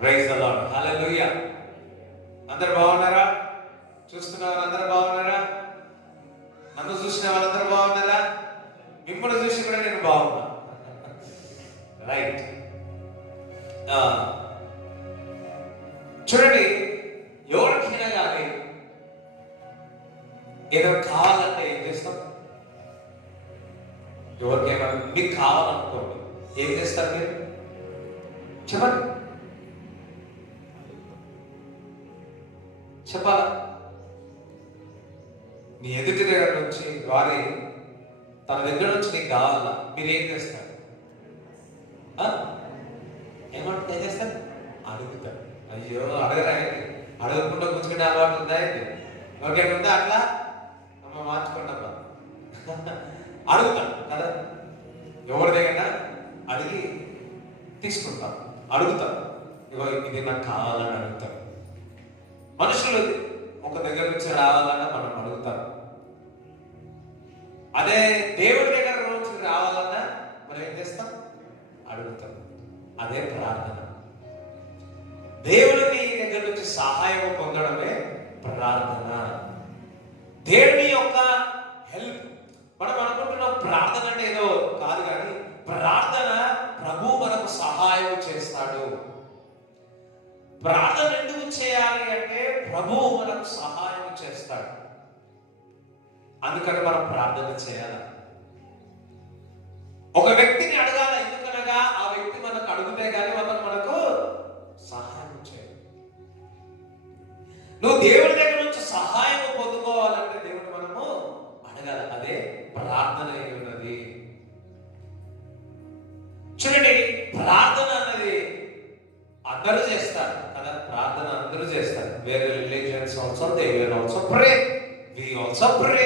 Praise the lord. హల్లెలూయా. అందరు బాగున్నారా? చూస్తున్న వాళ్ళందరూ బాగున్నారా? నన్ను చూసిన వాళ్ళందరూ బాగున్నారా? మిమ్మల్ని చూసి కూడా నేను బాగున్నా. రైట్. చూడండి, ఎవరికైనా కానీ ఏదో కావాలంటే ఏం చేస్తాం? ఎవరికైనా మీకు కావాలనుకోండి, ఏం చేస్తారు మీరు? చెప్పండి, చెప్పాలా? నీ ఎదుటి దగ్గర నుంచి వారి తన దగ్గర నుంచి నీకు కావాలా, మీరు ఏం చేస్తారు? ఏమంటే ఏం చేస్తారు? అడుగుతారు. అయ్యో అడగరా? అడగకుండా కూర్చుంటే అలవాటు ఉందా? ఎవరికైనా ఉందా అట్లా? అమ్మ మార్చుకుంటామా? అడుగుతాం కదా, ఎవరి దగ్గర అడిగి తీసుకుంటాం, అడుగుతాం. ఇగో ఇది నాకు కావాలని అడుగుతాం. మనుషులు ఒక దగ్గర నుంచి రావాలన్నా మనం అడుగుతాం. అదే దేవుడి దగ్గర నుంచి రావాలన్నా మనం ఏం చేస్తాం? అడుగుతాం. అదే ప్రార్థన. దేవుని దగ్గర నుంచి సహాయం పొందడమే ప్రార్థన. దేవుని యొక్క హెల్ప్. మనం అనుకుంటున్నాం ప్రార్థన అంటే ఏదో కాదు, కానీ ప్రార్థన ప్రభు మనకు సహాయం చేస్తాడు. ప్రార్థన ఎందుకు చేయాలి అంటే ప్రభువు మనకు సహాయం చేస్తాడు. అందుకని మనం ప్రార్థన చేయాలి. ఒక వ్యక్తిని అడగాల, ఎందుకనగా ఆ వ్యక్తి మనకు అడిగితే గానీ అతను మనకు సహాయం చేయాలి. నువ్వు దేవుడి దగ్గర నుంచి సహాయం పొందుకోవాలంటే దేవుడు మనము అడగాల. అదే ప్రార్థన ఉన్నది. చూడండి, ప్రార్థన అనేది అందరూ చేస్తారు కదా. ప్రార్థన అందరూ చేస్తారు. వేరే రిలీజియన్స్ also they will also pray, we also pray.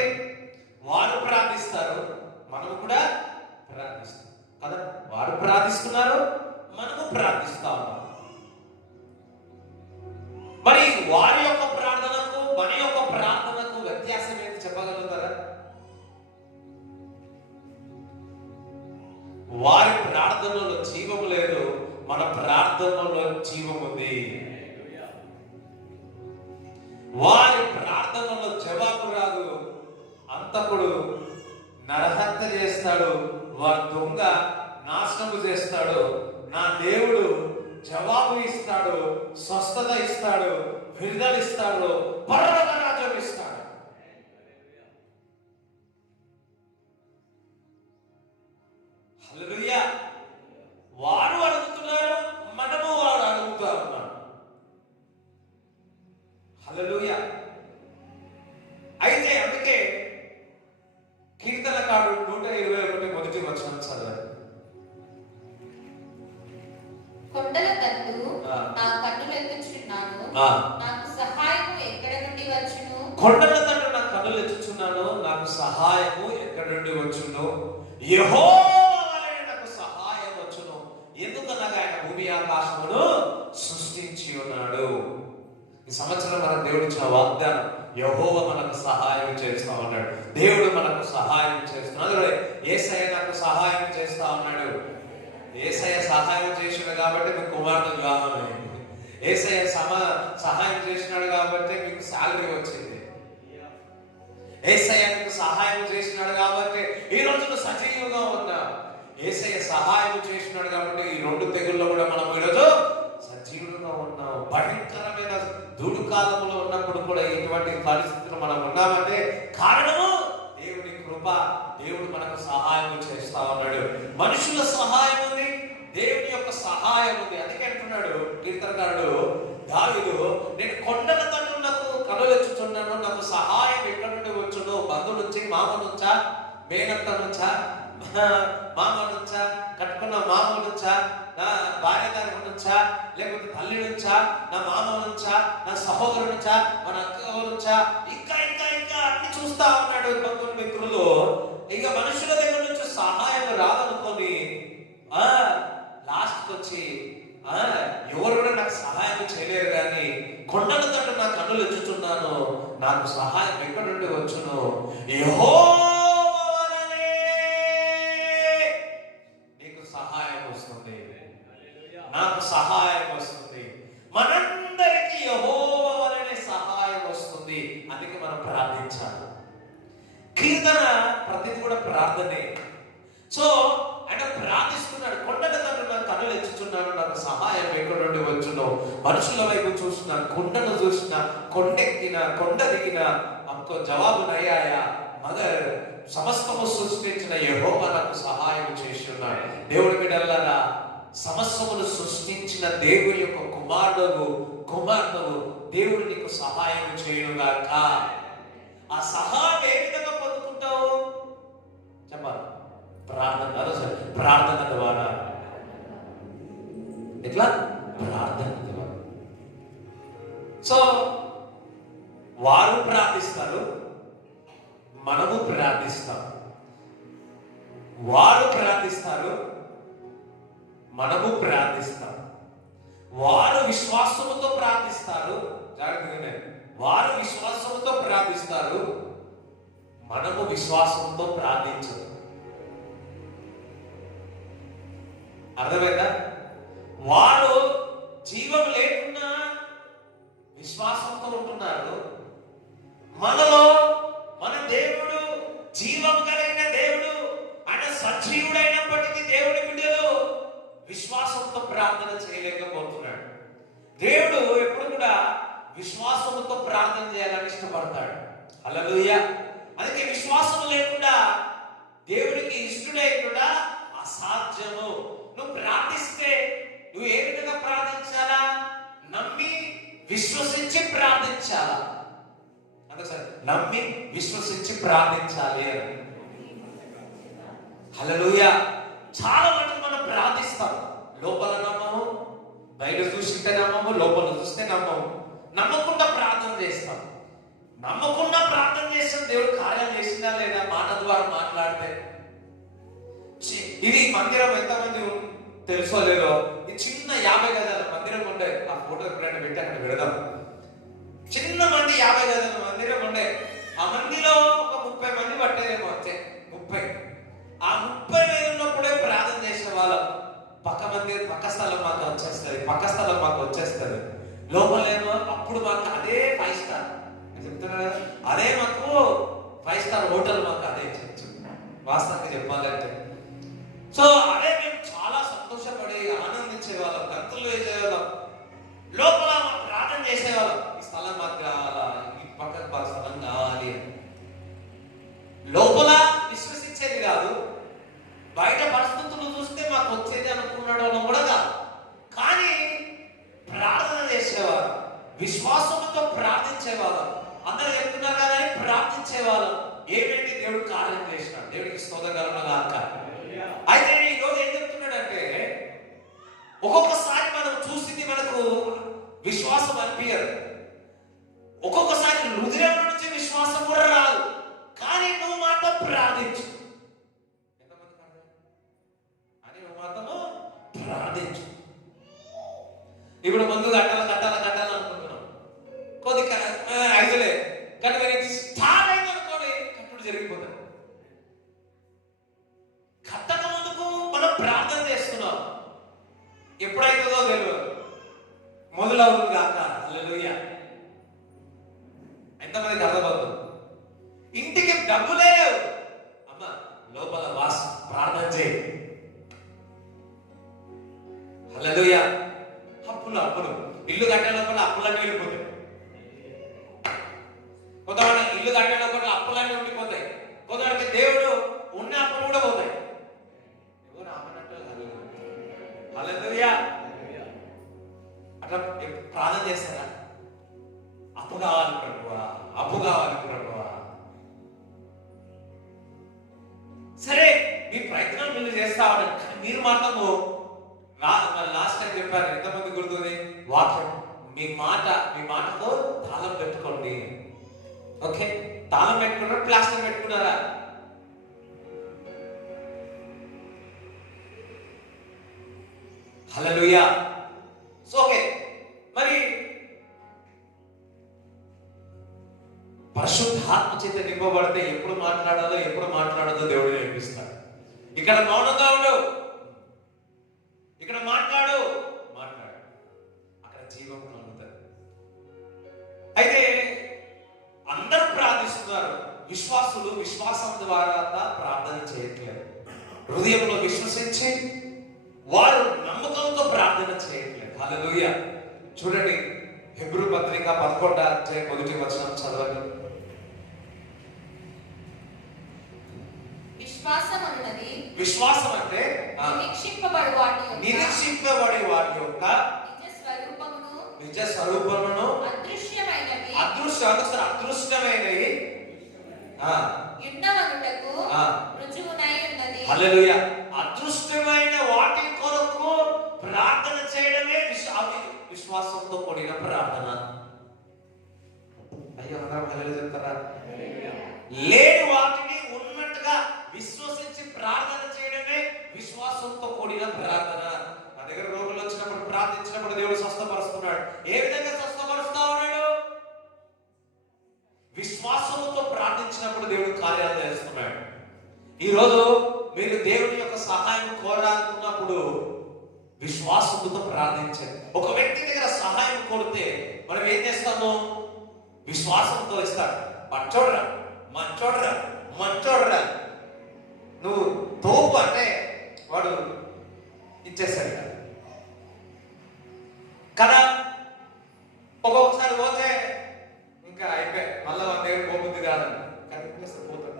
వారు ప్రార్థిస్తారు, మనము కూడా ప్రార్థిస్తాం కదా. వారు ప్రార్థిస్తున్నారు, మనము ప్రార్థిస్తా ఉన్నాం. మరి వారి యొక్క ప్రార్థనకు మన యొక్క ప్రార్థనకు వ్యత్యాసం ఏంటి చెప్పగలుగుతారా? వారి ప్రార్థనలో జీవము లేదు, మన ప్రార్థనలో జీవం ఉంది. వారి ప్రార్థనలో జవాబు రాదు, అంతకుడు నరహత్య చేస్తాడు, వారి దొంగ నాశనము చేస్తాడు. నా దేవుడు జవాబు ఇస్తాడు, స్వస్థత ఇస్తాడు, విడుదల ఇస్తాడు, పరలోక రాజ్యం ఇస్తాడు. హల్లెలూయా. వారు అడుగుతున్నారు, మనము వారు అడుగుతా ఉన్నాం. హల్లెలూయా. అయితే అందుకే కీర్తనకారుడు 121 మొదటి వచనం చదవండి. కొండల తట్టు నా కన్నులెత్తుచున్నాను, నాకు సహాయము ఎక్కడ నుండి వచ్చును? కొండల తట్టు నా కన్నులెత్తుచున్నాను, నాకు సహాయము ఎక్కడ నుండి వచ్చును? యెహోవా వలన నాకు సహాయం వచ్చును. ఎందుకనగా ఆయన భూమి ఆకాశమును సృష్టించి ఉన్నాడు. ఈ సంవత్సరం మనకు దేవుడు ఇచ్చిన వాగ్దానం, యెహోవా మనకు సహాయం చేస్తా ఉన్నాడు. దేవుడు మనకు సహాయం చేస్తున్నాడు. యేసయ్య నాకు సహాయం చేస్తా ఉన్నాడు. యేసయ్య సహాయం చేసినాడు కాబట్టి మీకు కుమార్తె వివాహం అయింది. యేసయ్య సహాయం చేసినాడు కాబట్టి మీకు శాలరీ వచ్చింది. యేసయ్య మీకు సహాయం చేసినాడు కాబట్టి ఈ రోజు సజీవంగా ఉన్నాం. యేసయ్య సహాయం చేసినాడు కాబట్టి ఈ 2 తెగుల్లో కూడా మనం ఈరోజు సజీవులుగా ఉన్నాం. భయంకరమైన ధూళి కాలంలో ఉన్నప్పుడు కూడా ఇటువంటి పరిస్థితులు మనం ఉన్నామంటే కారణము దేవుని కృప. దేవుడు మనకు సహాయం చేస్తా ఉన్నాడు. మనుషుల సహాయం ఉంది, దేవుని యొక్క సహాయం ఉంది. అందుకే అంటున్నాడు కీర్తనకారుడు దావీదు, నేను కొండల తట్టు నాకు కనులెత్తుచున్నాను, నాకు సహాయం ఎక్కడి నుండి వచ్చును? బంధువు నుంచి, మామ నుంచా, మేనత్త నుంచా, మామ నుంచా, కట్టుకున్న మామ నుంచా, నా భార్య గారి నుంచా, లేకపోతే తల్లి నుంచా, నా మామ నుంచా, నా సహోదరు నుంచా, మన అక్క నుంచా, ఇంకా ఇంకా ఇంకా అన్ని చూస్తా ఉన్నాడు బంధువులు, మిత్రులు. ఇక మనుషుల దగ్గర నుంచి సహాయం రాదనుకొని లాస్ట్కి వచ్చి ఎవరు కూడా నాకు సహాయం చేయలేరు, కానీ కొండల తట్టు నా కన్నులు ఎత్తుచున్నాను, నాకు సహాయం ఎక్కడి నుండి వచ్చును? యెహోవా వలనే నీకు సహాయం వస్తుంది, నాకు సహాయం వస్తుంది. కూడా ప్రార్థనే. సో ఆయన ప్రార్థిస్తున్నాడు, కొండల తండ్రి నా కన్నులు ఎత్తుచున్నాను, నాకు సహాయం ఎక్కడి నుండి వచ్చును. మనుషుల వైపు చూసిన, కొండను చూసిన, కొండెక్కిన, కొండ దిగిన జవాబునయ్యాయా మదర్ సమస్తము సృష్టించిన యెహోవా నాకు సహాయం చేస్తున్నాడు. దేవుడి బిడ్డలారా, సమస్తమును సృష్టించిన దేవుని యొక్క కుమారుడు దేవుడు నీకు సహాయం చేయుగాక. ఆ సహాయం ఏ విధంగా పొందుకుంటావు చెప్పాలి? ప్రార్థన ద్వారా. ఎట్లా? ప్రార్థన ద్వారా. సో వారు ప్రార్థిస్తారు, మనము ప్రార్థిస్తాం. వారు ప్రార్థిస్తారు, మనము ప్రార్థిస్తాం. వారు విశ్వాసముతో ప్రార్థిస్తారు, జాగ్రత్తగానే, వారు విశ్వాసముతో ప్రార్థిస్తారు, మనము విశ్వాసంతో ప్రార్థించదు. అర్థమైందా? వారు జీవం లేకున్నా విశ్వాసంతో ఉంటున్నారు. మనలో మన దేవుడు జీవం కలిగిన దేవుడు, ఆయన సజీవుడైనప్పటికీ దేవుడి బిడ్డలు విశ్వాసంతో ప్రార్థన చేయలేకపోతున్నాడు. దేవుడు ఎప్పుడు కూడా విశ్వాసంతో ప్రార్థన చేయాలని ఇష్టపడతాడు. హల్లెలూయా. అందుకే విశ్వాసం లేకుండా దేవుడికి ఇష్టడై కూడా అసాధ్యము. నువ్వు ప్రార్థిస్తే నువ్వు ఏ విధంగా ప్రార్థించాలా? నమ్మి విశ్వసించి ప్రార్థించాలా? అందుకని నమ్మి విశ్వసించి ప్రార్థించాలి అని. హల్లెలూయా. చాలా మటుకు మనం ప్రార్థిస్తాం, లోపల నమ్మము, బయట చూస్తే నమ్మము, లోపల చూస్తే నమ్మము. నమ్మకుండా ప్రార్థన చేస్తాం. నమ్మకుండా ప్రార్థన చేస్తాం, దేవుడు కార్యం చేసిందా లేదా మాట ద్వారా మాట్లాడితే. ఇది మందిరం ఎంతమంది తెలుసో లేదో, ఈ చిన్న 50 గజాల మందిరం ఉండే, ఆ ఫోటో ఎప్పుడైనా పెట్టి అక్కడ పెడదాం. చిన్న మంది 50 గజాల మందిరం ఉండే. ఆ మందిలో ఒక 30 మంది పట్టేదేమో అంతే. 30. ఆ 30 మంది ఉన్నప్పుడే ప్రార్థన చేసే వాళ్ళం. పక్క స్థలం మాకు వచ్చేస్తుంది, లోపలేమో అప్పుడు మాకు అదే 5 స్టార్ చెప్తున్నా కదా, అదే మాకు 5 స్టార్ హోటల్, మాకు అదే చర్చ్ వాస్తవంగా చెప్పాలంటే. సో అదే మేము చాలా సంతోషపడి ఆనందించేవాళ్ళం, గంతులు వేసేవాళ్ళం, లోపల ప్రార్థన చేసేవాళ్ళం. ఈ స్థలం మాకు కావాలా, ఈ పక్కకు మాకు స్థలం కావాలి. లోపల విశ్వసించేది కాదు, బయట పరిస్థితులు చూస్తే మాకు వచ్చేది అనుకున్నాడు కూడా కాదు. కానీ ప్రార్థన చేసేవారు, విశ్వాసంతో ప్రార్థించేవారు. అందరూ చెప్తున్నారు కదా అని ప్రార్థించేవారు. ఏమేంటి దేవుడు కార్యం చేసినాడు, దేవుడికి స్తోత్రకరణ. అయితే ఈ రోజు ఏం చెప్తున్నాడంటే, ఒక్కొక్కసారి మనం చూసింది మనకు విశ్వాసం అనిపించదు, ఒక్కొక్కసారి హృదయం నుంచి విశ్వాసం కూడా రాదు. కానీ నువ్వు మాత్రం ప్రార్థించు, ప్రార్థించు. ఇప్పుడు ముందు కట్టాలి అనుకుంటున్నాం, కొద్ది ఐదులే, కానీ మరి స్టార్ట్ అయింది అనుకోని కట్టుడు జరిగిపోతాం. కట్టక ముందుకు మనం ప్రార్థన చేస్తున్నాం, ఎప్పుడైతుందో తెలియదు, మొదలవుతుంది కాక. హల్లెలూయా. ఎంతమందికి అర్థమవుతుంది? ఇంటికి డబ్బులే లేవు, అమ్మ లోపల ప్రార్థన చేయి. హల్లెలూయా. అప్పులు ఇల్లు కట్టే లోపల అప్పులన్నీ వెళ్ళిపోతాయి. కొంతమంది ఇల్లు కట్టే లోపల అప్పులన్నీ ఉండిపోతాయి. కొంతమందికి దేవుడు ఉన్న అప్పులు కూడా పోతాయి. ఎవరు ఆపనట్టు. హల్లెలూయా. అట్లా ప్రార్థన చేస్తారా? అప్పు కావాలి ప్రభువా, అప్పు కావాలి ప్రభువా. సరే, మీ ప్రయత్నం మీరు చేస్తా ఉంటారు, మీరు మాత్రము లాస్ట్ టైం చెప్పారు, ఎంతమంది గుర్తుంది వాక్యం, మీ మాటతో తాళం పెట్టుకోండి. ఓకే, తాళం పెట్టుకున్నారా, ప్లాస్టర్ పెట్టుకున్నారా? హల్లెలూయా. సో ఓకే, మరి పరిశుద్ధాత్మ చేత నింపబడితే ఎప్పుడు మాట్లాడాలో దేవుడు నేర్పిస్తాడు. ఇక్కడ మౌనంగా ఉండవు, ఇక్కడ మాట్లాడు, అక్కడ జీవం కలుగుతుంది. అయితే అందరూ ప్రార్థిస్తున్నారు, విశ్వాసులు విశ్వాసం ద్వారా ప్రార్థన చేయట్లేదు. హృదయంలో విశ్వసించి వారు నమ్మకంతో ప్రార్థన చేయట్లేదు. హల్లెలూయా. చూడండి, హెబ్రీ పత్రిక 11వ అధ్యాయం 1వ వచనం చదవండి. విశ్వాసం అంటే నిరీక్షింపబడే వాటి యొక్క నిజ స్వరూపమును అదృష్టమైనవి హల్లెలూయా. అదృష్టమైన వాటి కొరకు ప్రార్థన చేయడమే విశ్వాసంతో కూడిన ప్రార్థన. అయ్యో అందరం హల్లెలూయా చెప్తారా? లేని వాటిని ఉన్నట్టుగా విశ్వసించి ప్రార్థన చేయడమే విశ్వాసంతో కూడిన ప్రార్థన. నా దగ్గర రోగులు వచ్చినప్పుడు ప్రార్థించినప్పుడు దేవుడు స్వస్థపరుస్తున్నాడు. ఏ విధంగా స్వస్థపరుస్తా ఉన్నాడు? విశ్వాసంతో ప్రార్థించినప్పుడు దేవుడు కార్యాలు చేస్తున్నాడు. ఈరోజు మీరు దేవుని యొక్క సహాయం కోరాలనుకున్నప్పుడు విశ్వాసంతో ప్రార్థించండి. ఒక వ్యక్తి దగ్గర సహాయం కోరితే మనం ఏం చేస్తాము? విశ్వాసంతో ఇస్తాడు. మంచోడరా మంచోడరా మంచోడరా, నువ్వు తోపు అంటే వాడు ఇచ్చేస్తాడు కదా. ఒక్కొక్కసారి పోతే ఇంకా అయిపోయి మళ్ళీ మన దగ్గర పోతుంది కాదండి, కనిపిస్తే పోతాడు.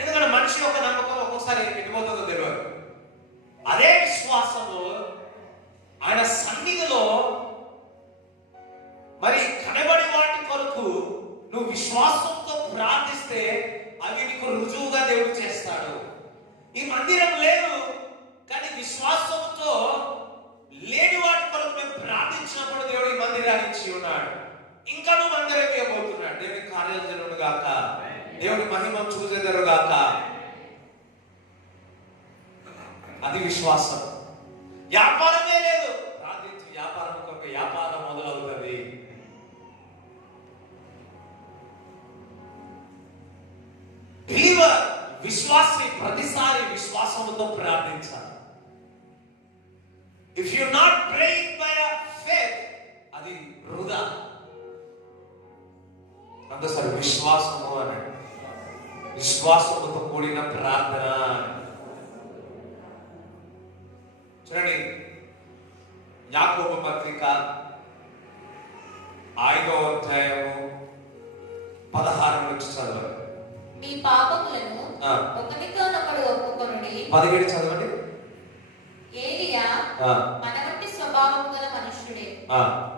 ఎందుకంటే మనిషి యొక్క నమ్మకం ఒక్కొక్కసారి ఎటుపోతుందో తెలియదు. అదే విశ్వాసము ఆయన సన్నిధిలో మరి కనబడి వాటి కొరకు నువ్వు విశ్వాసంతో ప్రార్థిస్తే అవి నీకు రుజువుగా దేవుడు చేస్తాడు. ఈ మందిరం లేదు కానీ విశ్వాసంతో లేని వాటి కొరకు మేము ప్రార్థించినప్పుడు దేవుడు ఈ మందిరాన్ని ఇచ్చి ఉన్నాడు. ఇంకా నువ్వు మందిరం ఇవ్వబోతున్నాడు. దేవుని కార్యాలు జరుగును గాక, దేవుని మహిమ చూసేదరు గాక. అది విశ్వాసం. వ్యాపారమే లేదు, ప్రార్థించి వ్యాపారం కొరకు వ్యాపారం మొదలవుతుంది. బిలీవర్ విశ్వాసి ప్రతిసారి విశ్వాసంతో ప్రార్థించాలి. If you not praying by faith, అది వృధా. అందుకని విశ్వాసము అన్నాడు. విశ్వాసముతో కూడిన ప్రార్థన. చూడండి, యాకోబు పత్రిక 5వ అధ్యాయము 16 నుంచి చదవండి. మీ పాపములను ఒకరితోనొకడు ఒప్పుకొనుడి. 17 చదవండి. ఏలియా మన వంటి స్వభావము గల మనుష్యుడే.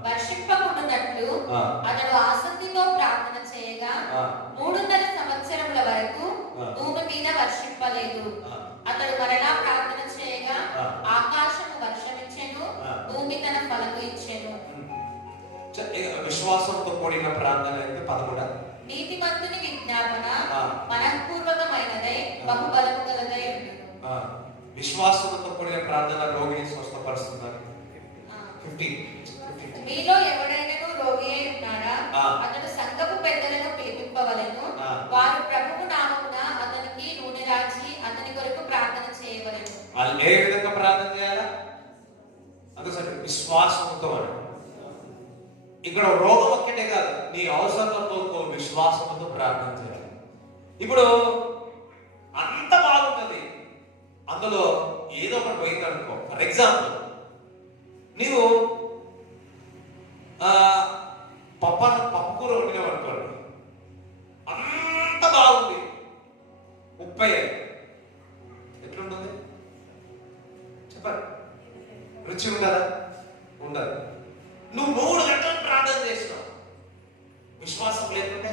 వర్షింపకుండునట్లు అతడు ఆసక్తితో ప్రార్థన చేయగా 3.5 సంవత్సరముల వరకు భూమి మీద వర్షింపలేదు. అతడు మరలా ప్రార్థన చేయగా ఆకాశము వర్షమిచ్చెను, భూమి తన ఫలము ఇచ్చెను. విశ్వాసంతో కూడిన ప్రార్థన అంటే 11. నీతిమంతుని విజ్ఞాపన మనఃపూర్వకమైనదై బహుబలము గలదై ఉండును. విశ్వాసంతో కూడిన ప్రార్థన రోగిని స్వస్థపరుస్తున్నారు. 15. మీలో ఎవడైనా రోగి అయి ఉన్నాడా? అతడు సంఘపు పెద్దలను పిలిపింపవలెను. వారు ప్రభువు నామమున అతనికి నూనె రాచి అతని కొరకు ప్రార్థన చేయవలెను. వాళ్ళు ఏ విధంగా ప్రార్థన చేయాలా? అందుకని విశ్వాసంతో. ఇక్కడ రోగం ఒక్కటే కాదు, నీ అవసరంతో విశ్వాసంతో ప్రార్థన చేయాలి. ఇప్పుడు అంత బాగుంటుంది, అందులో ఏదో ఒకటి పోయింది అనుకో. ఫర్ ఎగ్జాంపుల్, నీవు పప్పుకూర వండినావు అనుకోండి, అంత బాగుంది, 30 ఎట్లుంటుంది చెప్పండి? రుచి ఉండదా? ఉండదు. నువ్వు 3 గంటలు ప్రార్థన చేసినావు, విశ్వాసం లేకుంటే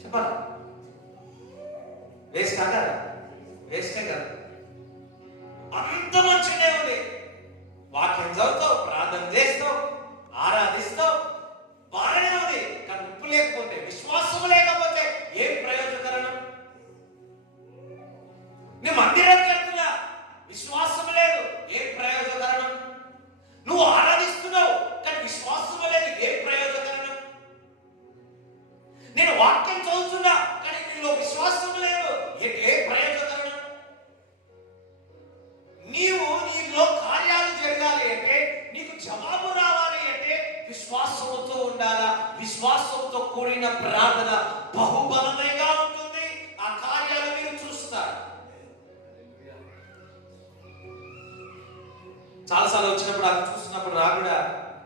చెప్పాలి, వేస్ట్ కాదా? వేస్టే కదా. అంత మంచిగానే ఉంది, వాక్యం చదువుతావు, ప్రార్థన చేస్తావు, ఆరాధిస్తావు, బాగానే ఉంది. కానీ ఉప్పు లేకపోతే, విశ్వాసం లేకపోతే ఏం ప్రయోజనకరం? నీ మందిరం కడుతున్నా, విశ్వాసం లేదు, ఏం ప్రయోజనకరం? నువ్వు ఆరాధిస్తున్నావు కానీ విశ్వాసం లేదు, ఏం ప్రయోజనకరం? నేను వాక్యం చదువుతున్నా కానీ నీలో విశ్వాసం లేదు, ఏ ప్రయోజనకరం? కూడిన ప్రార్థన బహుబలమైగా ఉంటుంది. ఆ కార్యాలు మీరు చూస్తారు. చాలాసార్లు వచ్చినప్పుడు అది చూసినప్పుడు నాకు కూడా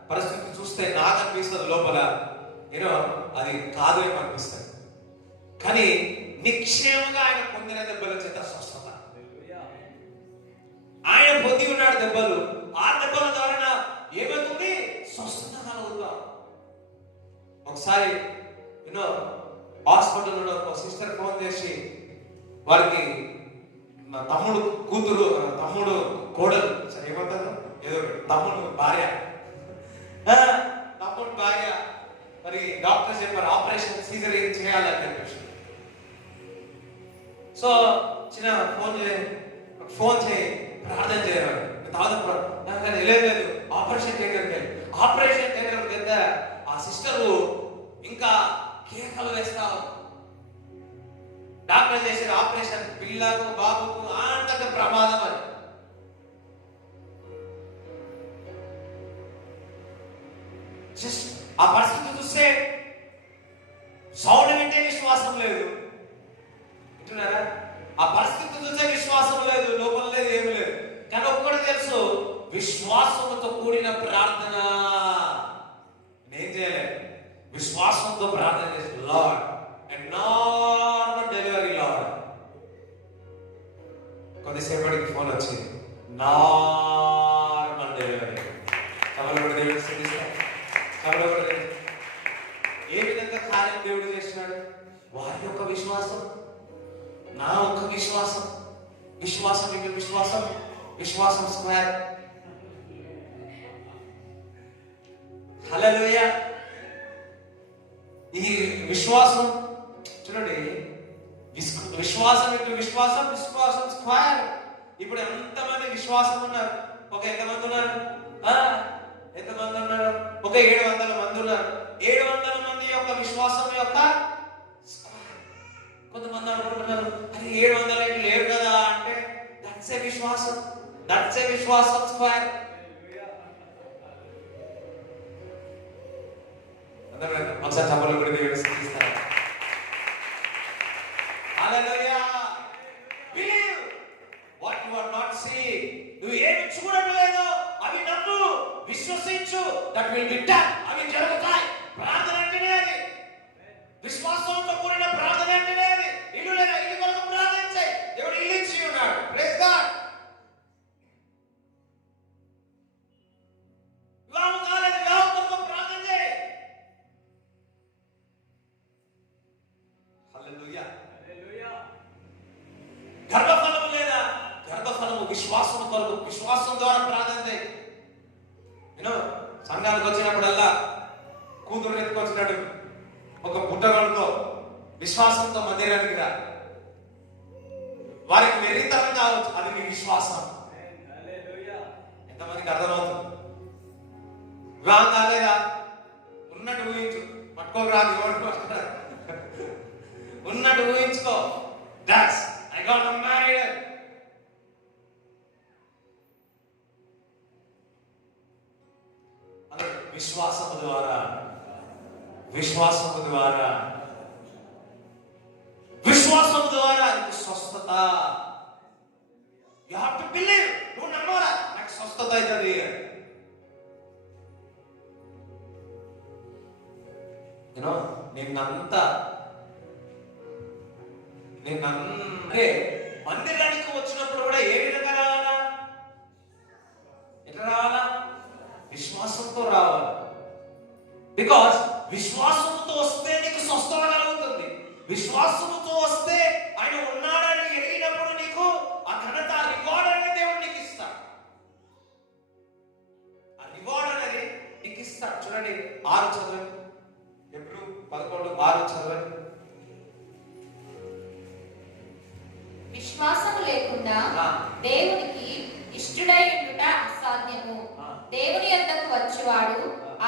పరిస్థితి చూస్తే నాకు అనిపిస్తుంది లోపల ఏదో అది కాదు ఏమో అనిపిస్తుంది. కానీ నిక్షేమంగా ఆయన పొందిన దెబ్బల చేత స్వస్థత, ఆయన పొంది ఉన్నాడు దెబ్బలు. ఆ దెబ్బల ద్వారా ఏమవుతుంది? స్వస్థత కలుగుతాం. ఒకసారి యూనో హాస్పిటల్లో ఒక సిస్టర్ ఫోన్ చేసి వారికి నా తమ్ముడు కూతురు, తమ్ముడు కోడలు, సరే ఏమంటారు, ఏదో తమ్ముడు భార్య, తమ్ముడు భార్య మరి డాక్టర్ చెప్పారు ఆపరేషన్ సీజరియన్ చేయాలని చెప్పేసి. సో చిన్న ఫోన్ చేయి ప్రార్థన చేయాలి. లేదు ఆపరేషన్ థియేటర్కి వెళ్ళి ఆపరేషన్ థియేటర్ వెళ్తే ఆ సిస్టరు ఇంకా కేకలు వేస్తావు. డాక్టర్ చేసిన ఆపరేషన్ పిల్లకు బాబుకు అంతగా ప్రమాదం అని. ఆ పరిస్థితి చూస్తే సౌండ్ వింటే విశ్వాసం లేదు. వింటున్నారా? ఆ పరిస్థితి చూస్తే విశ్వాసం లేదు, లోపల లేదు, ఏమి లేదు. కానీ ఒక్కటి తెలుసు, విశ్వాసంతో కూడిన ప్రార్థన నేను చేయలేదు. విశ్వాసంతో ప్రార్థన చేసి lord and normal delivery lord. కొద్దిసేపటికి ఫోన్ వచ్చింది, నార్మల్ డెలివరీ. కవలబడి దేవుడు స్థితిస్తాం. కవలబడి ఏ విధంగా కార్యం దేవుడు చేసినాడు? వారి యొక్క విశ్వాసం, నా ఒక్క విశ్వాసం, విశ్వాసం ఇంక విశ్వాసం, విశ్వాసం స్క్వేర్. హల్లెలూయా. ఈ విశ్వాసం చూడండి, విశ్వాసం ఇంటూ విశ్వాసం, విశ్వాసం స్క్వేర్. ఇప్పుడు ఎంతమంది విశ్వాసం ఉన్నారు? ఒక ఎంతమంది ఉన్నారు? ఎంతమంది ఉన్నారు? ఒక 700 మంది ఉన్నారు. 700 మంది యొక్క విశ్వాసం యొక్క స్క్వేర్. కొంతమంది అనుకుంటున్నారు అది 700 లేవు కదా అంటే, దట్స్ ఏ విశ్వాసం, దట్స్ ఏ విశ్వాసం స్క్వేర్. ఒకసారి చప్పట్లు కూడా దేవుడు స్తుతిస్తారు. Hallelujah. Believe what you are not seeing. నువ్వు ఏమి చూడట్లేదో అవి నమ్ము, విశ్వసించు. That will be done. అవి జరుగుతాయి. ప్రార్థన అంటేనే అది. విశ్వాసంతో కూడిన ప్రార్థన అంటేనే అది. ఇల్లు లేదా ఇల్లు కొరకు ప్రార్థించాయి, దేవుడు ఇల్లు ఇచ్చి ఉన్నాడు. Praise God. వివాహం కాలేదు, వివాహం కొరకు ప్రార్థన చేయి. హల్లెలూయా. గర్భఫలము లేదా, గర్భఫలము విశ్వాసం కొరకు, విశ్వాసం ద్వారా ప్రార్థన చేయి. నేను సంఘానికి వచ్చినప్పుడల్లా కూతురు ఎత్తుకొచ్చినాడు ఒక పుట్టగడుతో విశ్వాసంతో మందిరానికి రా. వారికి వెర్రితనం కావచ్చు, అది మీ విశ్వాసం. ఎంతమందికి అర్థమవుతుంది? వివాహం కాలేదా? ఉన్నట్టు ఊహించు, పట్టుకోకరాదు, ఉన్నట్టు ఊహించుకో. That's I got married. విశ్వాసము ద్వారా, విశ్వాసము ద్వారా, విశ్వాసము ద్వారా నీకు స్వస్థత. You have to believe. నువ్వు నమ్మాలా, నాకు స్వస్థత అవుతుంది. నిన్నంటే మందిరానికి వచ్చినప్పుడు కూడా ఏ విధంగా రావాలా? ఎట్లా రావాలా? విశ్వాసంతో రావాలి. బికాస్ విశ్వాసంతో వస్తే నీకు స్వస్థత కలుగుతుంది. విశ్వాసంతో వస్తే ఆయన ఉన్నాడని ఎరిగినప్పుడు నీకు ఆ ఘనత, రివార్డ్ అనేది దేవుడు నీకు ఇస్తాడు. ఆ రివార్డ్ అనేది నీకు ఇస్తాడు. చూడండి 6 చదవండి. ఎప్పుడు 11:6 చదవండి. విశ్వాసము లేకుండా దేవునికి ఇష్టడై ఉండుట అసాధ్యము. దేవుని యొద్దకు వచ్చువాడు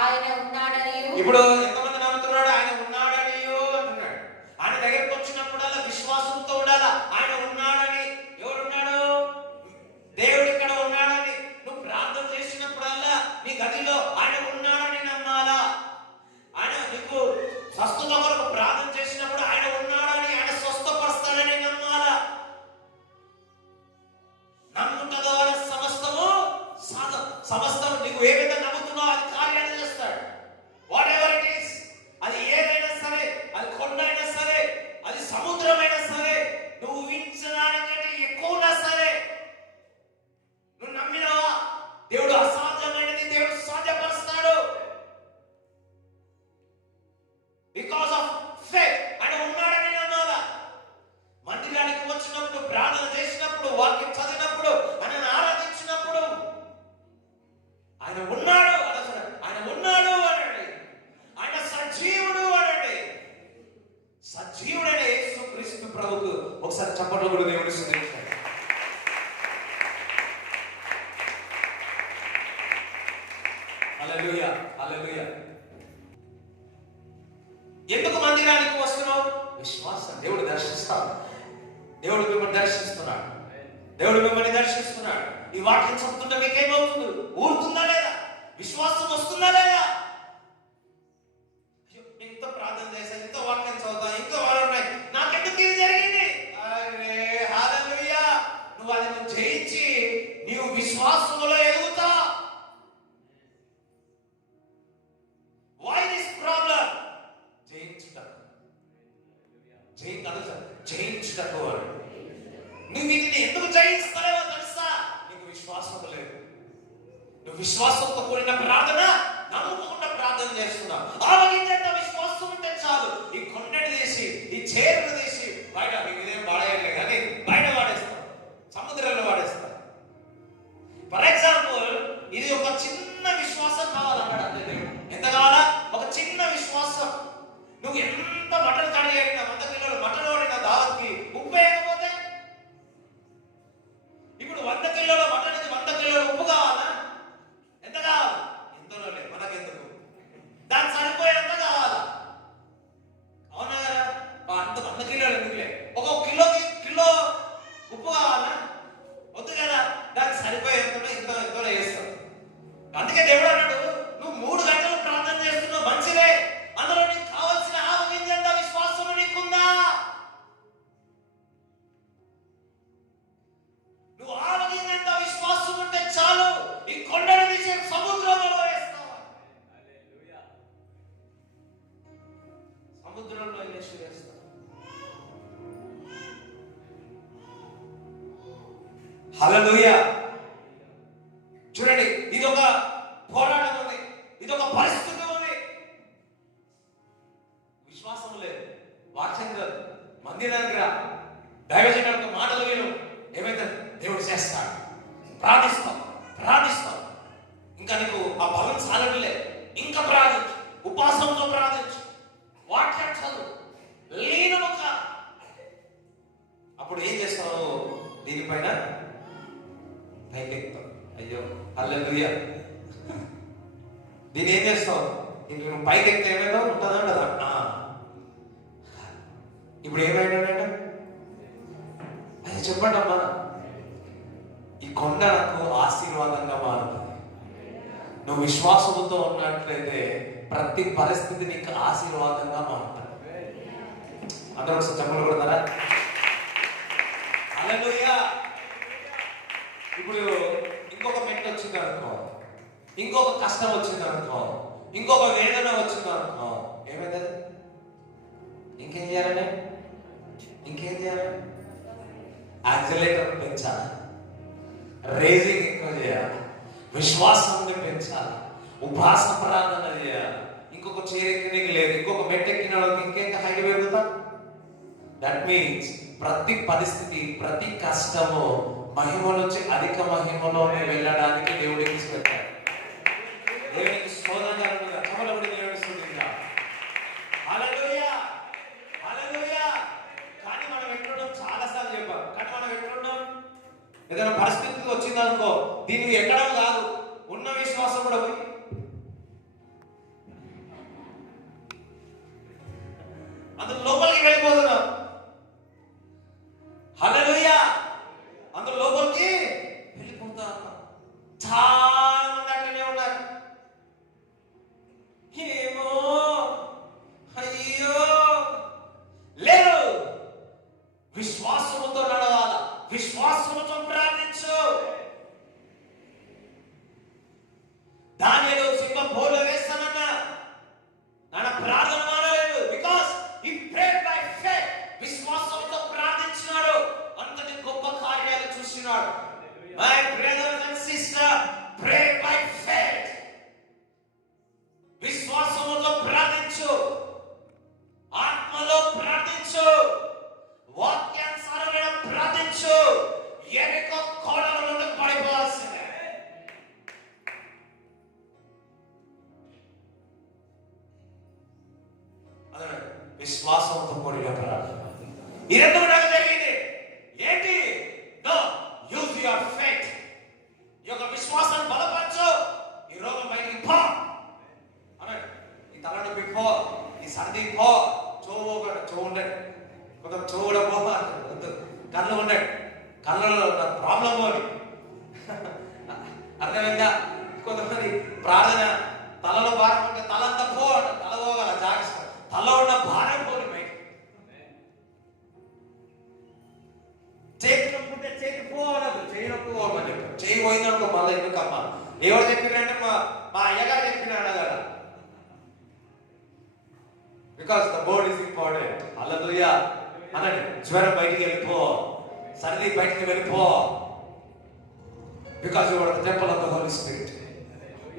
ఆయన ఉన్నాడని. ఇప్పుడు ఎంతమంది నమ్ముతున్నాడు? ఆయన ఉన్నాడని అంటున్నాడు. ఆయన దగ్గరికి వచ్చినప్పుడల్లా విశ్వాసంతో ఉండాలా. ఆయన ఉన్నాడని. ఎవరున్నాడు? దేవుడు ఇక్కడ ఉన్నాడని. నువ్వు ప్రార్థన చేసినప్పుడల్లా నీ గదిలో ఆయన ఉన్నాడని నమ్మాలా. ఆయన నీకు స్వస్థత సమస్తం నీకు ఏదైతే నమ్ముతున్నావో అది కార్యాలు చేస్తాడు. వాట్ ఎవర్ ఇట్ ఈస్, అది ఏదైనా సరే, అది కొండ అయినా సరే, అది సముద్రమైనా సరే, నువ్వు ఊహించడానికంటే ఎక్కువనా సరే, నువ్వు నమ్మినావా దేవుడు అసాధ్యమైనది దేవుడు సాధ్యపరుస్తాడు. Because of faith. ఆయన ఉన్నాడని నమ్మాలా. మందిరానికి వచ్చినప్పుడు, ప్రార్థన చేసినప్పుడు, వాక్యం చదివినప్పుడు, ఆయనను ఆరాధించినప్పుడు ఆయన ఉన్నాడు అనసర, ఆయన ఉన్నాడు అనండి, ఆయన సజీవుడు అనండి. సజీవుడైన యేసుక్రీస్తు ప్రభుకు ఒకసారి చప్పట్లు కూడా దేవుడు స్తుతించండి. హల్లెలూయా, హల్లెలూయా. ఎందుకు మందిరానికి వస్తున్నావు? విశ్వాసం. దేవుడు దర్శిస్తాడు. దేవుడు మిమ్మల్ని దర్శిస్తున్నాడు. దేవుడు మిమ్మల్ని దర్శిస్తున్నాడు. ఈ వాక్యం చెప్తుంటే మీకేమవుతుంది? ఊరుతుందా లేదా? విశ్వాసం వస్తుందా లేదా? ఇంత ప్రార్థన చేశా, ఇంత వాక్యం చదువుతా, ఇంత వారు ఉన్నాయి, నాకెందుకు ఇది జరిగింది? అరే హల్లెలూయా. నువ్వు అది జయించి నీవు విశ్వాసములో ఎదుగుతా. Why this problem? జయించుటకు నువ్వు వీటిని ఎందుకు జయిస్తలేవో తెలుసా? నీకు విశ్వాసం లేదు. నువ్వు విశ్వాసంతో కూడిన ప్రార్థన, నమ్మకుండా ప్రార్థన చేస్తున్నావు. ఆవగించేంత విశ్వాసం ఉంటే చాలు. ఈ కొండని తీసి, ఈ చేరును తీసి బయట, మీకు ఇదేం వాడేయలే కానీ బయట వాడేస్తాం, సముద్రంలో వాడేస్తాం. ఫర్ ఎగ్జాంపుల్, ఇది ఒక చిన్న విశ్వాసం కావాలన్నాడు అంతే దేవుడు. ఎంత కావాలా? ఒక చిన్న విశ్వాసం. నువ్వు ఎంత మటన్ కడిగి అయినా, 100 కిలోలు మటన్ ఓడిన దావత్కి ఉప్పు వేయకపోతే, ఇప్పుడు 100 కిలోల మటన్కి 100 కిలోల ఉప్పు కావాలా? ఎంత కావాలి? ఎంతలో లేదు, మనకెందుకు, దాన్ని సరిపోయేంత కావాలా? అవునా కదా? అంత 100 కిలోలు ఎందుకులే, ఒక కిలో ఉప్పు కావాలా? వద్దు కదా, దానికి సరిపోయేంత ఎంతో వేస్తాం. అందుకే దేవుడు అన్నాడు, నువ్వు 3 గంటలు ప్రార్థన చేస్తున్నావు, మంచిదే. అందులో నీకు కావాల్సిన ఆవగింజంత విశ్వాసం నీకుందా? నువ్వు ఆవగింజంత విశ్వాసం ఉంటే చాలు, ఈ కొండను తీసే సముద్రంలో వేస్తావు. సముద్రంలో వేస్తావు. హల్లెలూయా. చూడండి, ఇది ఒక పోరాటం ఉంది, ఇది ఒక పరిస్థితి ఉంది. విశ్వాసం లేదు, వాక్యం కాదు, మందిరానికి రా, దైవజనులకు మాటలు విను, ఏమైతే దేవుడు చేస్తాడు. ప్రార్థిస్తాం, ఇంకా నీకు ఆ బలం సాలలే, ఇంకా ప్రార్థించు, ఉపాసంతో ప్రార్థించు, వాక్యం చదువు, లీనముగా. అప్పుడు ఏం చేస్తావు? దీనిపైన పైకెక్కుతావు. అయ్యో హల్లెలూయా. దీన్ని ఏం చేస్తావు? ఇంక నువ్వు పైకి ఎక్కితే ఏమైనా ఉంటుందా ఉండదా? ఇప్పుడు ఏమైనాడంట? అది చెప్పండి అమ్మా. ఈ కొండ నాకు ఆశీర్వాదంగా మారుతుంది. నువ్వు విశ్వాసంతో ఉన్నట్లయితే ప్రతి పరిస్థితి నీకు ఆశీర్వాదంగా మారుతుంది. అందరూ ఒకసారి చెప్పలు కొడతారా? హల్లెలూయా. ఇప్పుడు ఇంకొక మెట్టు వచ్చింది అనుకో, ఇంకొక కష్టం వచ్చింది అనుకో, ఇంకొక వేదన వచ్చింది అనుకో, ఏమైంది? ఇంకేం చేయాలండి? యాక్సిలేటర్ పెంచాలి, రేజింగ్ ఎక్కువ చేయాలి, విశ్వాసాన్ని పెంచాలి, ఉపాసన ప్రార్థన చేయాలి. ఇంకొక చీరెక్కి లేదు, ఇంకొక మెట్టెక్కిన వాళ్ళకి ఇంకేక హైట్ పెరుగుతా. దట్ మీన్స్ ప్రతి పరిస్థితి, ప్రతి కష్టము మహిమ నుంచి అధిక మహిమలోనే వెళ్ళడానికి దేవుడికి తీసుకెళ్తాడు. దేవునికి స్తోత్రకరంగా చమలబడి దేవుని స్తుతిద్దాం. హల్లెలూయా, హల్లెలూయా. కానీ మనం ఎక్కడున్నాం? చాలాసార్లు చెప్పాం, కానీ మనం ఎక్కడున్నాం? ఏదైనా పరిస్థితి వచ్చిందనుకో, దీన్ని ఎక్కడం కాదు, ఉన్న విశ్వాసం కూడా పోయి అందులో లోపలికి వెళ్ళిపోతున్నాం. హల్లెలూయా. అందులో లోపలికి వెళ్ళిపోతా ఉన్నాం. చాలా మంది అట్లనే ఉన్నారు. ఏమో, అయ్యో లేదు. విశ్వాసముతో నడవాల, విశ్వాసముతో ప్రార్థించు. My brothers and sisters, pray by faith. విశ్వాసముతో ప్రార్థించు, ఆత్మలో ప్రార్థించు, వాక్యానుసారమైన ప్రార్థించు. ఎరికో కోటల నుండి పడిపోవాల్సిందే. అదే విశ్వాసంతో కూడిన ప్రార్థన. ఈ రెండు నాకు జరిగింది. ఏంటి? No, use your faith. ఈ యొక్క విశ్వాసాన్ని బలపరచు. ఈ రోగం బయటికి పో అన్నాడు. ఈ తలనొప్పి పో, ఈ సర్ది పో, చూడండి కొంత చూడపో, కళ్ళు ఉండండి, కళ్ళలో ఉన్న ప్రాబ్లం పోని. అర్థమైందా? కొంతమంది ప్రార్థన తలలో భారం ఉంటే తలంతా పో అంట. తల పోగల జాగ్రత్త, తలలో ఉన్న భారం పోని బయట. చేతి నొప్పుంటే చేతి పోవడదు, చేయి నొప్పు పోమని చెప్పారు. చేయి పోయిందనుకో మళ్ళీ ఎందుకమ్మా. ఎవరు చెప్పినంటే మా అయ్యగారు చెప్పినాడు కదా. Because the board is important. Hallelujah అనండి. జ్వరం బయటికి వెళ్ళిపో, సర్ది బయటికి వెళ్ళిపో. Because you are the temple of the holy spirit.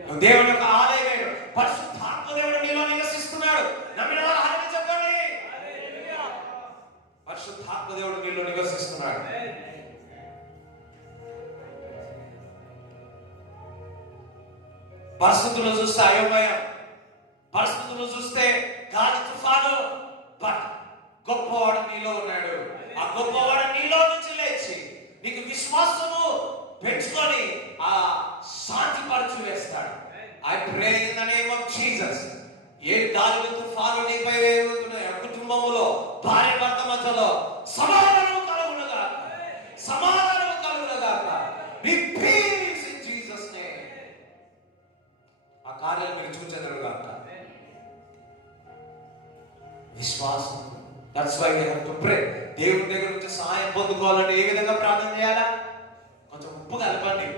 నువ్వు దేవుని యొక్క ఆలయమే. పరిశుద్ధాత్మ దేవుడు నీలో నివసిస్తున్నాడు. నమ్మిన వారు హల్లెలూయా చెప్పండి. పరిశుద్ధాత్మ దేవుడు నీలో నివసిస్తున్నాడు. పరిస్థితులు చూస్తే అయోమయం, పరిస్థితులు చూస్తే గాలి తుఫాను, బట్ గొప్పవాడు నీలో ఉన్నాడు. ఆ గొప్పవాడు నీలో నుంచి లేచి నీకు విశ్వాసము పెంచుకొని ఆ శాంతి పరచు వేస్తాడు. I pray in the name of Jesus. ఏ గాలి తుఫాను నీపై వేగుతున్నాయి, కుటుంబములో భార్య భర్త మధ్యలో సమాధానం కలుగునుగా, సమాధానం కలుగునుగా. Be peace in Jesus name. ఆ కార్యాలు మీరు చూచెదరుగా. విశ్వాసం. That's why we have to pray. దేవుని దగ్గర నుంచి సహాయం పొందుకోవాలంటే ఏ విధంగా ప్రార్థన చేయాలా? కొంచెం ఉప్పు కలపండి.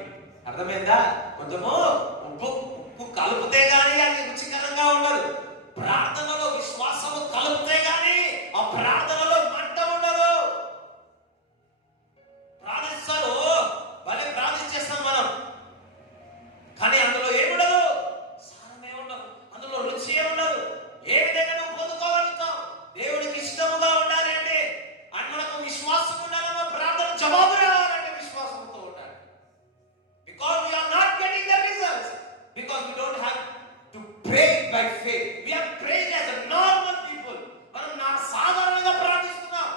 అర్థమైందా? కొంచెము ఉప్పు కలిపితే గానీ అది రుచికరంగా ఉండదు. ప్రార్థనలో విశ్వాసము కలిపితే గానీ ఆ ప్రార్థనలో మంట ఉండదు. ప్రార్థిస్తాడు, భలే ప్రార్థించేస్తాం మనం, కానీ అందులో ఏముండదు, సారమే ఉండదు, అందులో రుచి ఏముండదు. ఏ విధంగా నువ్వు పొందుకోగలుగుతావు? దేవుడికి ఇష్టముగా ఉండాలి అంటే అని మనకు విశ్వాసం ఉండాలి. ప్రార్థన జవాబు రావాలంటే విశ్వాసంతో ఉండాలి. Because we are not getting the results because we don't have to pray by faith. We are praying as a normal people. మనం సాధారణంగా ప్రార్థిస్తున్నాం,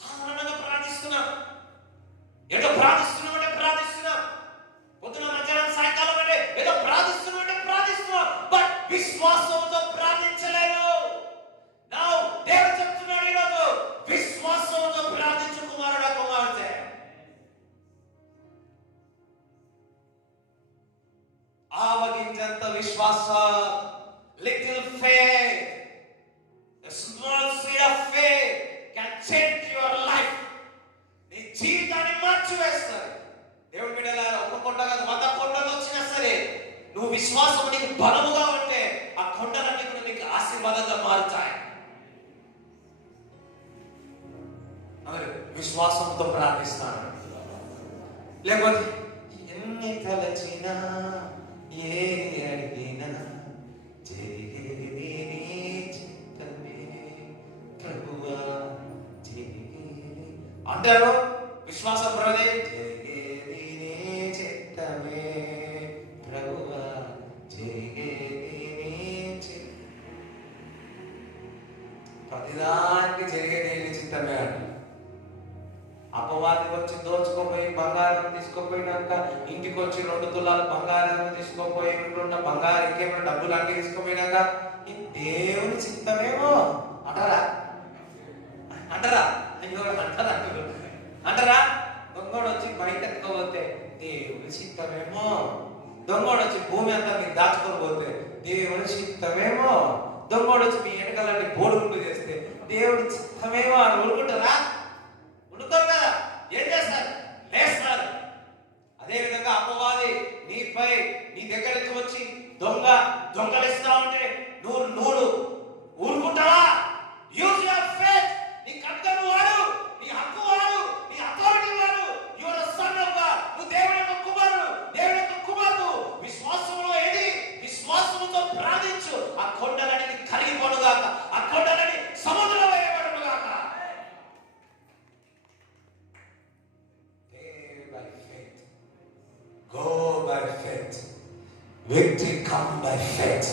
సాధారణంగా ప్రార్థిస్తున్నాం. ఏదో ప్రార్థిస్తున్నాం అంటే ప్రార్థిస్తున్నాం. పొద్దున మధ్యాహ్నం సాయంకాలం అంటే ఏదో ప్రార్థిస్తున్నాం అంటే ప్రార్థిస్తున్నాం. బట్ విశ్వాసంతో ప్రార్థించలేదు. నౌ దేవుడు చెప్తున్నాడు ఈరోజు, విశ్వాసంతో ప్రార్థించు కుమారుడా, కుమార్తె. ఆవగించంత విశ్వాసం, little faith, a small seed of faith can change your life. నీ జీవితాన్ని మార్చివేస్తాడు. దేవుడి బిడ్డలారా, ఒక కొండ కాదు 100 కొండలు వచ్చినా సరే నువ్వు విశ్వాసం నీకు బలముగా ఉంటే ఆ కొండలన్నీ కూడా నీకు ఆశీర్వాదంగా మారుతాయి. విశ్వాసంతో ప్రార్థిస్తాను. లేకపోతే ఎన్ని తలచినా ఏది అడిగినా జరిగేది నీ చిత్తమే ప్రభువా, జరిగేది అంటారు. విశ్వాసం ప్రదే జరిగేది నీ చిత్తమే ప్రభువా, జరిగేది నీ చిత్తమే. ప్రతిదానికి జరిగేది నీ చిత్తమే అంట. అపవాది వచ్చి దోచుకోపోయి బంగారం తీసుకోపోయినాక ఇంటికి వచ్చి 2 తులాలు బంగారం తీసుకోపోయి ఉన్న బంగారం ఇంకేమైనా డబ్బులు అన్ని తీసుకోపోయినాక దేవుని చిత్తమేమో అంటారా? అంటారా? అయ్యో అంటారా? అంటారా? దొంగోడు వచ్చి బయట ఎత్తుకోపోతే దేవుని చిత్తమేమో, దొంగోడు వచ్చి భూమి అంతా మీకు దాచుకోకపోతే దేవుని చిత్తమేమో, దొంగోడు వచ్చి మీ వెనకాలంటే బోడుగుండు చేస్తే దేవుడి చిత్తమేమో అని ఊరుకుంటారా? ఉడుకోరు కదా. ఏం చేస్తారు? లేస్తారు. అదే విధంగా అపవాది నీపై నీ దగ్గరికి వచ్చి దొంగలిస్తా ఉంటే నువ్వు ఊరుకుంటావా? Use your faith. నీ కర్తను వాడు, నీ హక్కు వాడు, నీ అథారిటీ వాడు. You are by faith. Victory come by faith.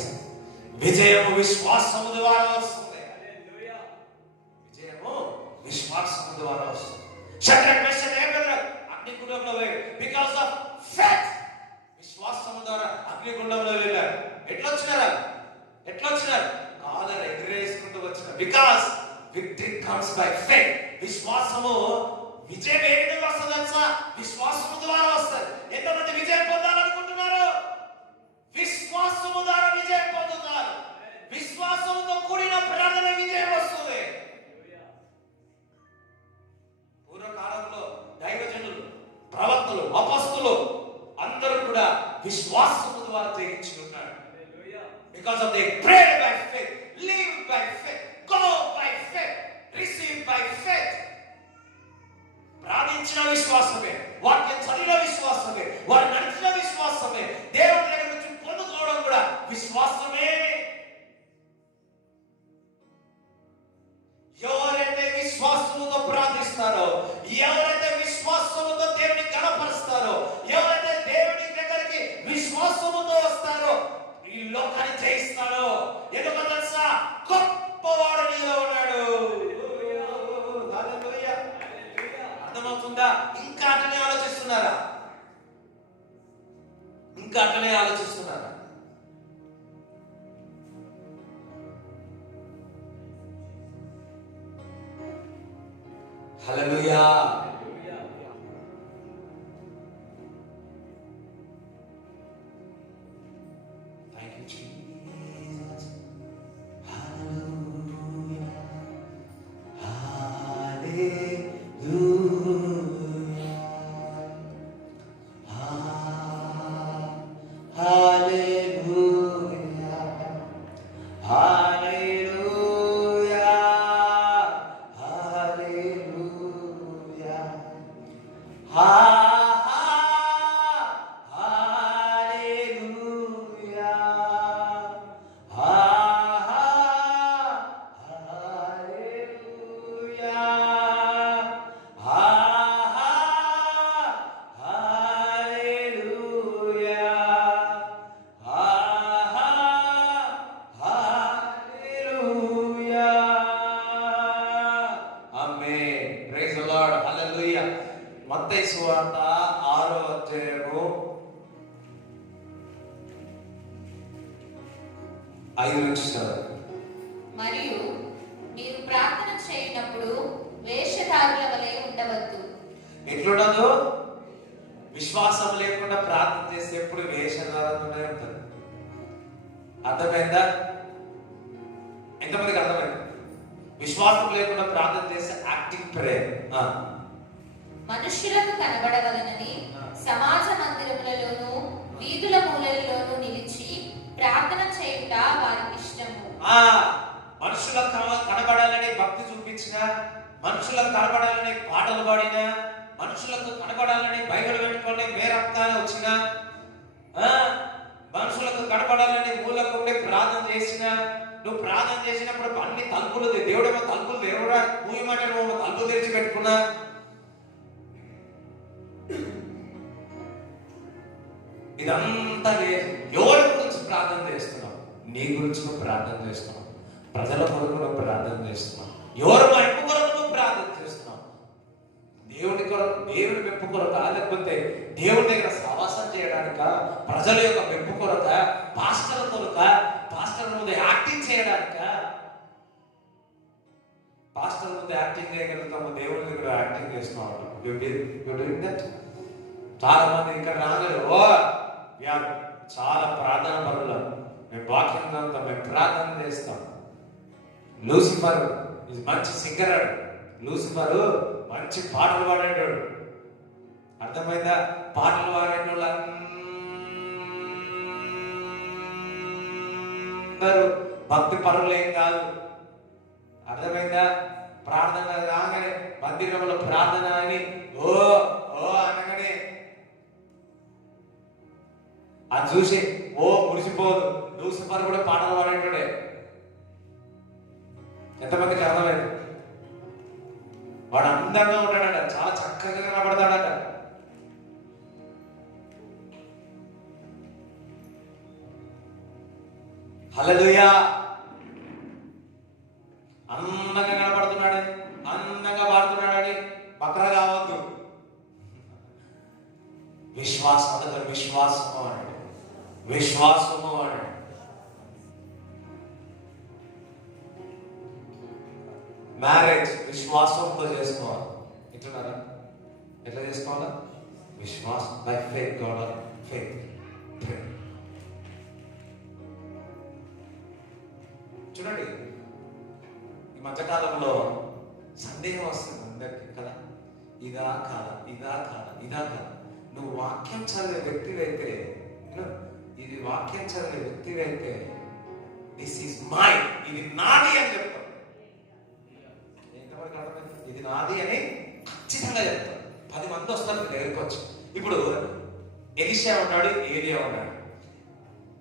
విజయము విశ్వాసము ద్వారా వస్తుంది. విజయము విశ్వాసము ద్వారా వస్తుంది. షడ్రక్ మెషక్ అబేద్నెగో అగ్నిగుండంలో వెళ్ళారు. Because of faith. విశ్వాసము ద్వారా అగ్నిగుండంలో వెళ్ళారు. ఎట్లా వచ్చినారు? కాలర్ ఎగరేసుకుంటూ వచ్చినారు. Because victory comes by faith. విశ్వాసము విజయం ఏ విధంగా వస్తుంది తెలుసా? విశ్వాసము ద్వారా వస్తుంది. ఎంతమంది విజయం పొందాలనుకుంటున్నారు? విశ్వాసము ద్వారా విజయం పొందుతారు. విశ్వాసముతో కూడిన ప్రార్థన విజయం వస్తుంది. పూర్వకాలంలో దైవజనులు, ప్రవక్తలు, అపొస్తలులు అందరూ కూడా విశ్వాసము ద్వారా జయించి ఉన్నారు. Because of they prayed by faith, live by faith, go by faith, receive by faith. ప్రార్థించిన విశ్వాసమే, వాక్యం చదివిన విశ్వాసమే, వారు నడిచిన విశ్వాసమే, దేవుని దగ్గర నుంచి పొందుకోవడం కూడా విశ్వాసమే. ఎవరైతే విశ్వాసముతో ప్రార్థిస్తారో, ఎవరైతే విశ్వాసముతో దేవుని గణపరుస్తారో, ఎవరైతే దేవుని దగ్గరికి విశ్వాసముతో వస్తారో ఈ లోకాన్ని జయిస్తాడో. ఎందుకో తెలుసా? గొప్పవాడు నీలో ఉన్నాడు. హల్లెలూయా. అర్థమవుతుందా? ఇంకా అట్లనే ఆలోచిస్తున్నారా? హల్లెలూయా. మత్తయి సువార్త 6వ అధ్యాయము 5 నుంచి చదవండి. మరియు మీరు ప్రార్థన చేయనప్పుడు వేషధారుల వలె ఉండవద్దు. ఎట్లుండదు? విశ్వాసం లేకుండా ప్రార్థన చేస్తే ఎప్పుడు వేషధారులతోనే ఉంటుంది. అర్థమైందా? ఎంతమందికి అర్థమైంది? విశ్వాసం లేకుండా ప్రార్థన చేస్తే యాక్టింగ్ ప్రేయర్. మనుష్యులకు కనబడవలనని సమాజ మందిరములలోను వీధుల మూలలలోను నిలిచి ప్రార్థన చేయుట వారికి ఇష్టము. మనుషులకు కనబడాలని భక్తి చూపించిన, మనుషులకు కనబడాలని పాటలు పాడిన, మనుషులకు కనబడాలని బైబిల్ పెట్టుకొని మేరక్తాలు వచ్చిన, మనుషులకు కనబడాలని మూలకుండి ప్రార్థన చేసిన, నువ్వు ప్రార్థన చేసినప్పుడు అన్ని తలుపులు దేవుడేమో తలుపులు దేవుడా నువ్వు మాట నువ్వు తలుపులు తెరిచి పెట్టుకున్నా. ఇదంతా లేదు. ఎవరి గురించి ప్రార్థన చేస్తున్నావు? నీ గురించి నువ్వు ప్రార్థన చేస్తున్నావు. ప్రజల కొరకు నువ్వు ప్రార్థన చేస్తున్నావు. ఎవరు మెప్పు కొరకు నువ్వు ప్రార్థన చేస్తున్నావు? దేవుని కొరకు, దేవుని మెప్పు కొరక, లేకపోతే దేవుని దగ్గర సహవాసం చేయడానిక, ప్రజల యొక్క మెప్పు కొరక, పాస్టర్ కొరక, పాస్టర్ ముందు యాక్టింగ్ చేయడానిక? పాస్టర్ ముందు యాక్టింగ్ చేయగలుగుతాము, దేవుని దగ్గర యాక్టింగ్ చేస్తున్నావు. చాలా మంది ఇక్కడ రాలేదు. చాలా ప్రార్థన పనులు, మేము వాక్యం చదువుతాం, మేము ప్రార్థన చేస్తాం. లూసిఫర్ మంచి సింగర్, లూసిఫర్ మంచి పాటలు పాడాడు. అర్థమైందా? పాటలు పాడే వాళ్ళందరూ భక్తి పరులు ఏం కాదు. అర్థమైందా? ప్రార్థన రాగానే మందిరంలో ప్రార్థన అని ఓ ఓ అనగానే అది చూసి ఓ మురిసిపోదు. లూసిఫర్ కూడా పాటలు పాడేటోడే. ఎంతమందికి అర్థమైంది? వాడు అందంగా ఉంటాడట, చాలా చక్కగా కనబడతాడట. హల్లెలూయా. అందంగా కనపడుతున్నాడని, అందంగా పాడుతున్నాడని బక్రా కావద్దు. విశ్వాసం, అందుకని విశ్వాసము అన్నాడు, విశ్వాసము అన్నాడు. మ్యారేజ్ విశ్వాసంతో చేసుకోవాలి. ఎట్లున్నారా? ఎట్లా చేసుకోవాలా? విశ్వాసం, బై ఫెయిత్, గాడ్ ఫెయిత్. చూడండి, ఈ మధ్యకాలంలో సందేహం వస్తుంది అందరికి కదా, ఇదా కాదా, ఇదా కాదా, ఇదా కాదా. నువ్వు వాక్యం చదివే వ్యక్తివైతే, ఇది వాక్యం చదివే వ్యక్తివైతే దిస్ ఈజ్ మై, ఇది నాది అని చెప్తావు. ఎంతవరకు అర్థమైంది? ఇది నాది అని ఖచ్చితంగా చెప్తావు. 10 మంది వస్తారు మీ దగ్గరికి వచ్చి. ఇప్పుడు ఎలీషా ఉన్నాడు, ఏలియా ఉన్నాడు.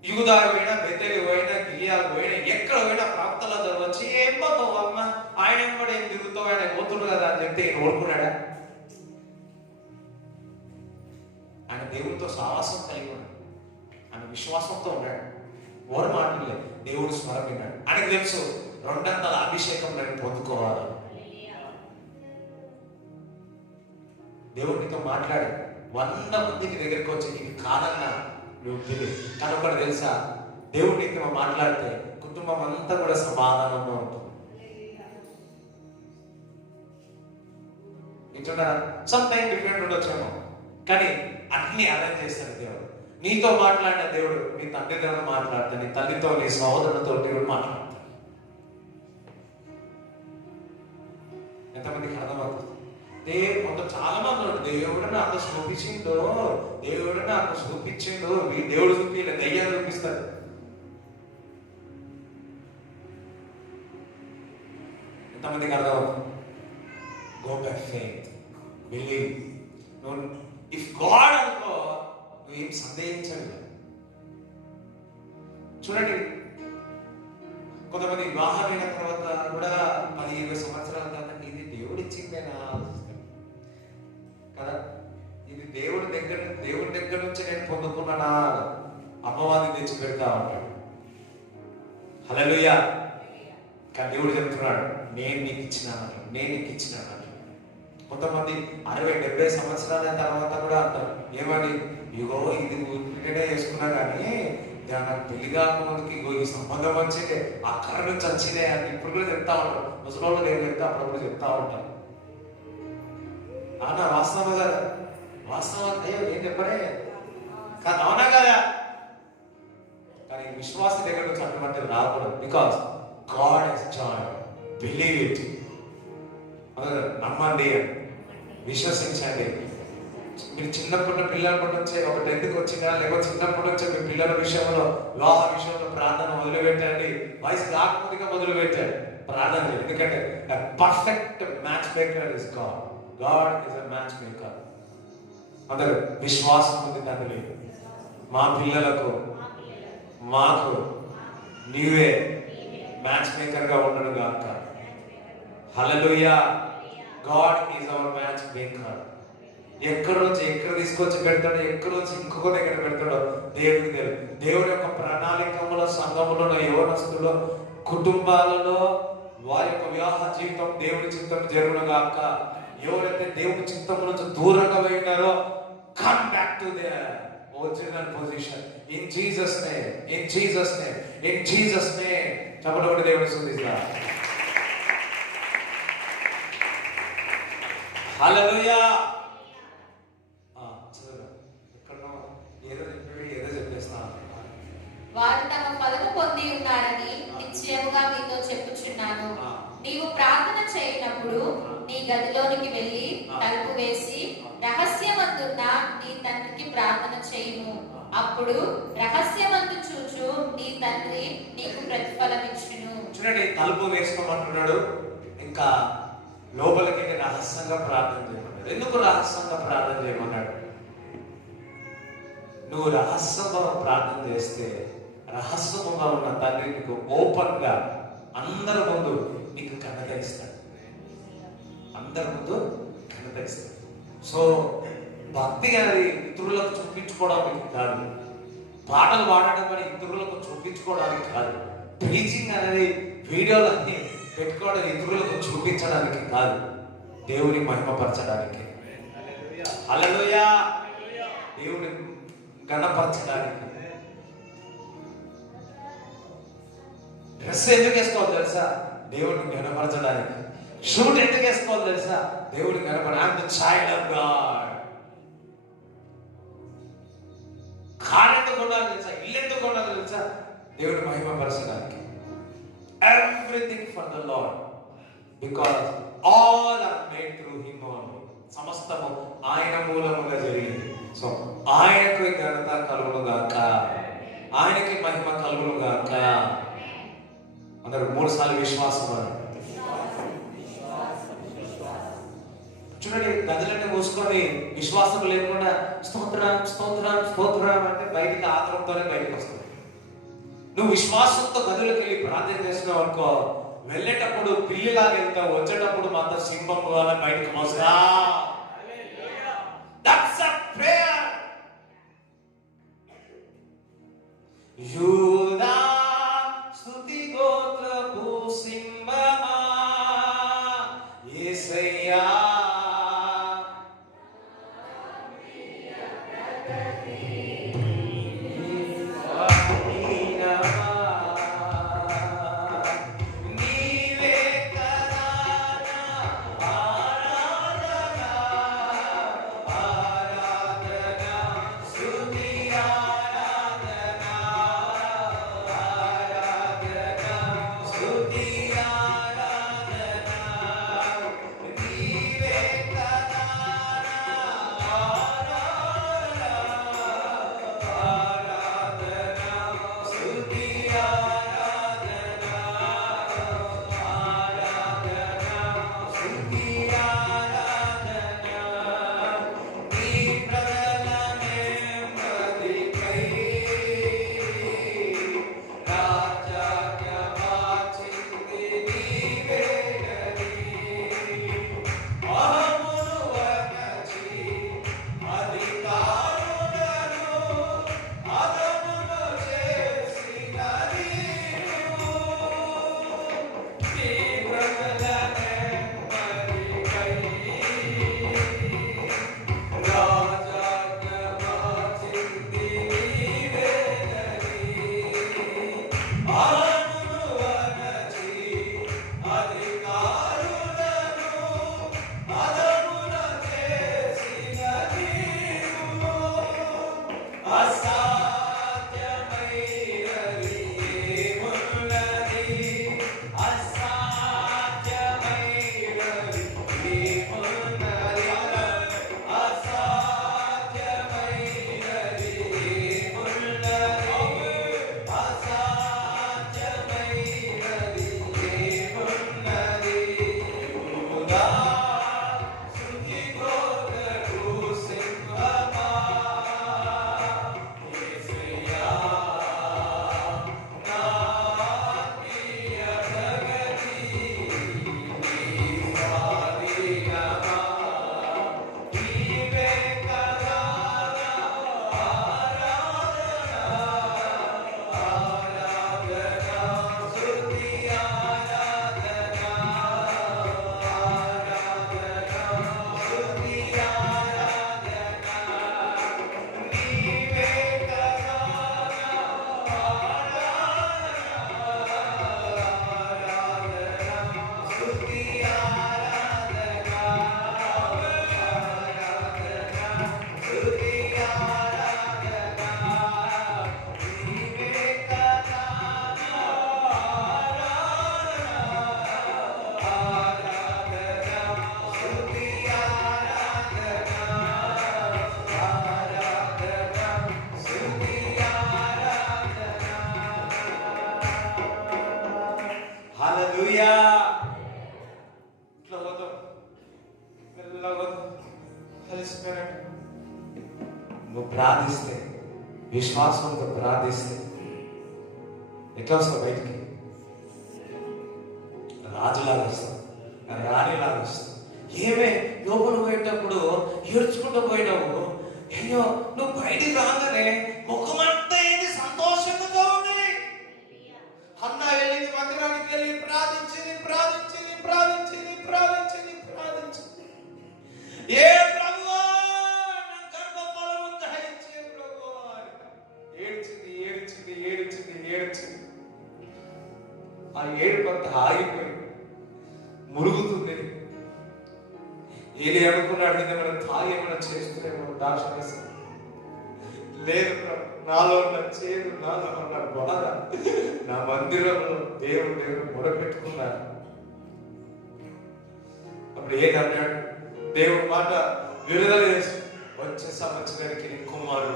యూదాకు పోయినా, బెతేలు పోయినా, గిలియాకు పోయినా, ఎక్కడ పోయినా ప్రాప్తలందరూ వచ్చి ఏం పోతావు అమ్మ, ఆయన కూడా ఏం తిరుగుతావు, ఆయన పోతుడు కదా అని చెప్తే ఈయన ఓడుకున్నాడా? ఆయన దేవుడితో సావాసం కలిగి ఉన్నాడు, ఆయన విశ్వాసంతో ఉన్నాడు. ఓరు మాటలేదు, దేవుడు స్మరణ విన్నాడు. ఆయనకు తెలుసు 200 అభిషేకం నేను పొందుకోవాలి. దేవుడితో మాట్లాడు. 100 మందికి దగ్గరికి వచ్చి నీకు కాదన్నా నువ్వు తెలియదు. కానీ ఒకటి తెలుసా, దేవుడు నీతో మాట్లాడితే కుటుంబం అంతా కూడా సమాధానంగా ఉంటుంది. ఇంటున్నారా? సమ్ టైం డిఫరెంట్ ఉండొచ్చేమో, కానీ అన్ని అరేంజ్ చేస్తాడు దేవుడు. నీతో మాట్లాడిన దేవుడు నీ తండ్రితో మాట్లాడతాడు, నీ తల్లితో, నీ సహోదరులతో దేవుడు మాట్లాడతాడు. ఎంతమందికి అర్థమవుతుంది? కొంత చాలా మంది ఉన్నాడు, దేవుడు నాకు చూపించిండు, దేవుడు నాకు చూపించిండు. మీ దేవుడు చూపించలే, దయ్యాలు చూపిస్తాడు. ఎంతమందికి అర్థమవుతుంది? Go by faith, believe. If God అనుకో, నువ్వేం సందేహించండి. చూడండి, కొంతమంది వివాహమైన తర్వాత కూడా 10-20 సంవత్సరాల తర్వాత ఇది దేవుడు ఇచ్చిందేనా కదా, ఇది దేవుడి దగ్గర నుంచి నేను పొందుకున్నానా, అమ్మవారిని తెచ్చి పెడతా ఉంటాడు. హల్లెలూయా. కానీ దేవుడు చెప్తున్నాడు, నేను నీకు ఇచ్చినాను, నేను నీకు ఇచ్చినాను. కొంతమంది 60-70 సంవత్సరాల తర్వాత కూడా అంటారు, ఏమని, ఇగో ఇది ఊరికనే చేసుకున్నా కానీ నాకు పెళ్లి కాకముందుకి ఇగో ఈ సంబంధం వచ్చిందే, అక్కడి నుంచి వచ్చిందే అని ఇప్పుడు కూడా చెప్తా ఉంటారు. ముసలోళ్ళు నేను చెప్తా, అప్పుడప్పుడు చెప్తా ఉంటాను. అన్న వాస్తవం కదా, వాస్తవం. అయ్యో ఏం చెప్పరే కాదు, అవునా కదా. కానీ విశ్వాస దగ్గర నుంచి అటువంటి రాకూడదు. Because God has joined, believe it. నమ్మండి, విశ్వసించండి. మీరు చిన్నప్పటి పిల్లలప్పటి నుంచే ఒక 10th వచ్చినా, లేకపోతే చిన్నప్పటి నుంచే మీ పిల్లల విషయంలో, వివాహ విషయంలో ప్రార్థన మొదలుపెట్టండి. వయసు రాకముందుగా మొదలుపెట్టాడు ప్రార్థన. ఎందుకంటే perfect match maker is God. God is a match maker. అందరూ విశ్వాసం ఉంది తండ్రి, మా పిల్లలకు, మాకు నీవే మ్యాచ్ మేకర్ గా ఉండను గాక. Hallelujah. God is our match maker. ఎక్కడి నుంచి ఎక్కడ తీసుకొచ్చి పెడతాడో, ఎక్కడి నుంచి ఇంకొక దగ్గర పెడతాడో దేవుడికి తెలుసు. దేవుడి యొక్క ప్రణాళికములో, సంఘములో, యవనస్తులో, కుటుంబాలలో వారి యొక్క వివాహ జీవితం దేవుడి చిత్తం జరుగును గాక. ఎవరైతే దేవుడి చిత్తం నుంచి దూరంగా పోయినారో, come back to their original position in Jesus name, in Jesus name, in Jesus name. చెప్పండి దేవుడి స్తుతిస్తాం. హల్లెలూయా. వారు తమ ఫలము పొంది ఉన్నారని నిశ్చయముగా మీతో చెప్పుచున్నాను. నీవు ప్రార్థన చేయనప్పుడు నీ గదిలోనికి వెళ్ళి తలుపు వేసి రహస్యమందున్న నీ తండ్రికి ప్రార్థన చేయుము. అప్పుడు రహస్యమందు చూచు నీ తండ్రి నీకు ప్రతిఫలం ఇచ్చును. చూడండి, తలుపు వేసుకోమంటున్నాడు, ఇంకా లోపలికి రహస్యంగా ప్రార్థన చేయమన్నాడు. ఎందుకు రహస్యంగా ప్రార్థన చేయమన్నాడు? నువ్వు రహస్యంగా ప్రార్థన చేస్తే రహస్యముగా ఉన్న తండ్రి నీకు ఓపెన్ గా అందరి ముందు నీకు ఘనత ఇస్తాడు. అందరి ముందు ఘనత ఇస్తాడు. సో భక్తి అనేది ఇతరులకు చూపించుకోవడానికి కాదు, పాటలు పాడడం అని ఇతరులకు చూపించుకోవడానికి కాదు. ప్రీచింగ్ అనేది వీడియోలన్నీ పెట్టుకోవడం ఇతరులకు చూపించడానికి కాదు, దేవుని మహిమపరచడానికి. హల్లెలూయా. దేవుని గణపరచడానికి. డ్రెస్ ఎందుకు వేసుకోవాలి తెలుసా? దేవుడిని గణపరచడానికి. షూట్ ఎందుకు వేసుకోవాలి తెలుసా? దేవుడిని గణపరచడానికి. I am the child of God. Car ఎందుకు ఉండాలి తెలుసా? ఇల్లు ఎందుకు ఉండాలి తెలుసా? దేవుడి మహిమపరచడానికి. Everything for the Lord, because all are made through him only. సమస్తము ఆయన మూలముగా జరిగింది. సో ఆయనకు ఘనత కలుగును గాక, ఆయనకి మహిమ కలుగును గాక. అందరూ 3 సార్లు విశ్వాసం అని చూడండి. గదులన్నీ మూసుకొని విశ్వాసం లేకుండా స్తోత్రం స్తోత్రం స్తోత్రం అంటే బయటికి ఆత్రంతోనే బయటకు వస్తుంది. నువ్వు విశ్వాసంతో గదులకు వెళ్ళి ప్రార్థన చేసినావు అనుకో, వెళ్ళేటప్పుడు పిల్లిలాగా వెళ్తావు, వచ్చేటప్పుడు మాత్రం సింహం వల్ల బయటకు వస్తా. That's a prayer. యూదా స్తుతి గోత్రపు సింహమా యేసయ్యా, నువ్వు ప్రార్థిస్తే, విశ్వాసంతో ప్రార్థిస్తే ఎట్లా వస్తావు బయటికి? రాజులాగా వస్తావు, రాణిలాగా వస్తావు. ఏమే లోపల పోయేటప్పుడు ఏడ్చుకుంటూ పోయినావు, అయ్యో నువ్వు బయటికి రాగానే ముఖమంతా ఏంది ఆ ఏడుపంత ఆగిపోయి మురుగుతుంది. ఏది అనుకున్నాడు కదా, మనం తాగి ఏమైనా చేస్తున్నామో దాక్ష లేదు. నాలో ఉన్న చేదు, నాలో ఉన్న బాధ, నా మందిరంలో దేవుడు మొరపెట్టుకున్నాడు. అప్పుడు ఏదన్నాడు? దేవుడు మాట విడుదల చేసి వచ్చే సంవత్సరానికి నీ కుమారుడు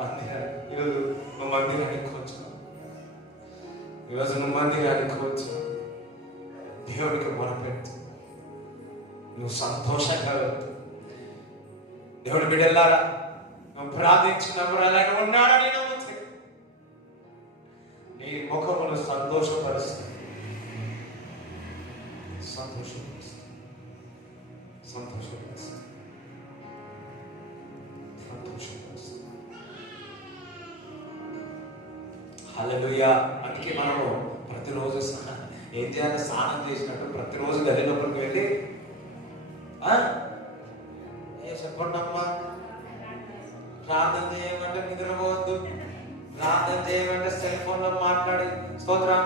మందిరానికి. ఈరోజు నువ్వు మందిరానికి వచ్చావు, ఈరోజు నువ్వు మందిరానికి వచ్చావు. దేవుడికి మొరపెట్టు, నువ్వు సంతోషంగా వెళ్తావు. దేవుడి బిడ్డలారా, నువ్వు ప్రార్థించినప్పుడు అలాగే ఉన్నాడని నమ్ముతే నీ ముఖమును సంతోషపరుస్తుంది. హల్లెలూయా. అందుకే మనము ప్రతిరోజు ఏం చేయాలి? స్నానం చేసినట్టు ప్రతిరోజు గది లోపలికి వెళ్ళి చెప్పండి అమ్మా, ప్రార్థన చేయమంటే నిద్రపోవద్దు, ప్రార్థన చేయమంటే సెల్ ఫోన్ లో మాట్లాడి స్తోత్రం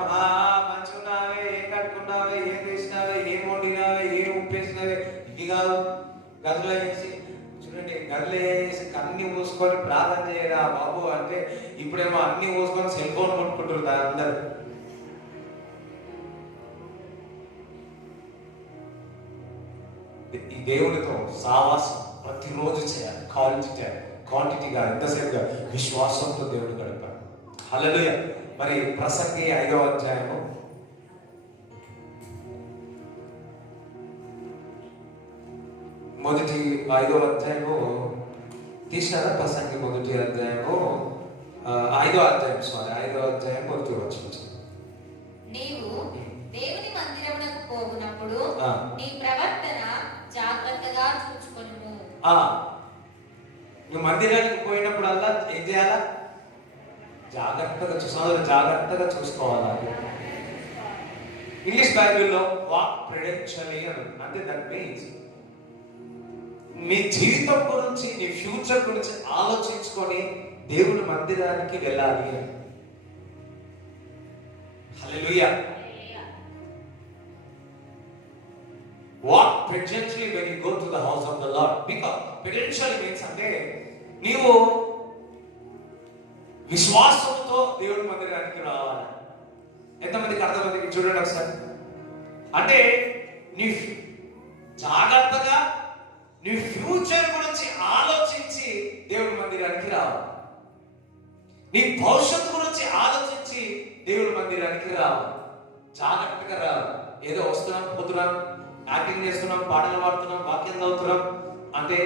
మంచిగా ఉన్నావే, ఏం కట్టుకున్నావే, ఏం చేసినావే, ఏం వండినావే, ఏం ఉప్పేసినావే, ఇది కాదు. గదిలో వేసి చూడండి, గదిలో వేసి అన్ని మూసుకొని ప్రార్థన చేయరా బాబు అంటే, ఇప్పుడేమో అన్ని మూసుకొని సెల్ ఫోన్ కొట్టుకుంటారు అందరు. ఈ దేవుడితో సావాసం ప్రతిరోజు చేయాలి. క్వాంటిటీగా ఎంతసేపుగా విశ్వాసంతో దేవుడు గడిపాడు. హల్లెలూయా. మరి ప్రసంగి 5వ అధ్యాయము మొదటి 5వ అధ్యాయము తీసినారా? ప్రసంగి మొదటి అధ్యాయము 5వ అధ్యాయం మొదటి వచనం. నీవు దేవుని మందిరమునకు పోవునప్పుడు నీ ప్రవర్తన జాగ్రత్తగా చూచుకొనుము. నువ్వు మందిరానికి పోయినప్పుడల్లా ఏం చేయాలా? జాగ్రత్తగా చూసుకోవాలా. ఇంగ్లీష్ బైబిల్లో వాక్ ప్రిడెన్షియల్లీ అని అంటే దట్ మీన్స్ నీ జీవితం గురించి, నీ ఫ్యూచర్ గురించి ఆలోచించుకొని దేవుని మందిరానికి వెళ్ళాలి అని. హల్లెలూయా. Walk prudently when you go to the house of the Lord. Because prudentially means అంటే నీవు విశ్వాసంతో దేవుని మందిరానికి రావాలి. ఎంతమందికి అర్థమైంది? చూడండి ఒకసారి. అంటే నీ జాగ్రత్తగా నీ ఫ్యూచర్ గురించి ఆలోచించి దేవుని మందిరానికి రావాలి. నీ భవిష్యత్తు గురించి ఆలోచించి దేవుని మందిరానికి రావాలి. జాగ్రత్తగా రావాలి. ఏదో వస్తున్నాం, పోతున్నాం, యాక్టింగ్ చేస్తున్నాం, పాటలు పాడుతున్నాం, వాక్యం చదువుతున్నాం అంటే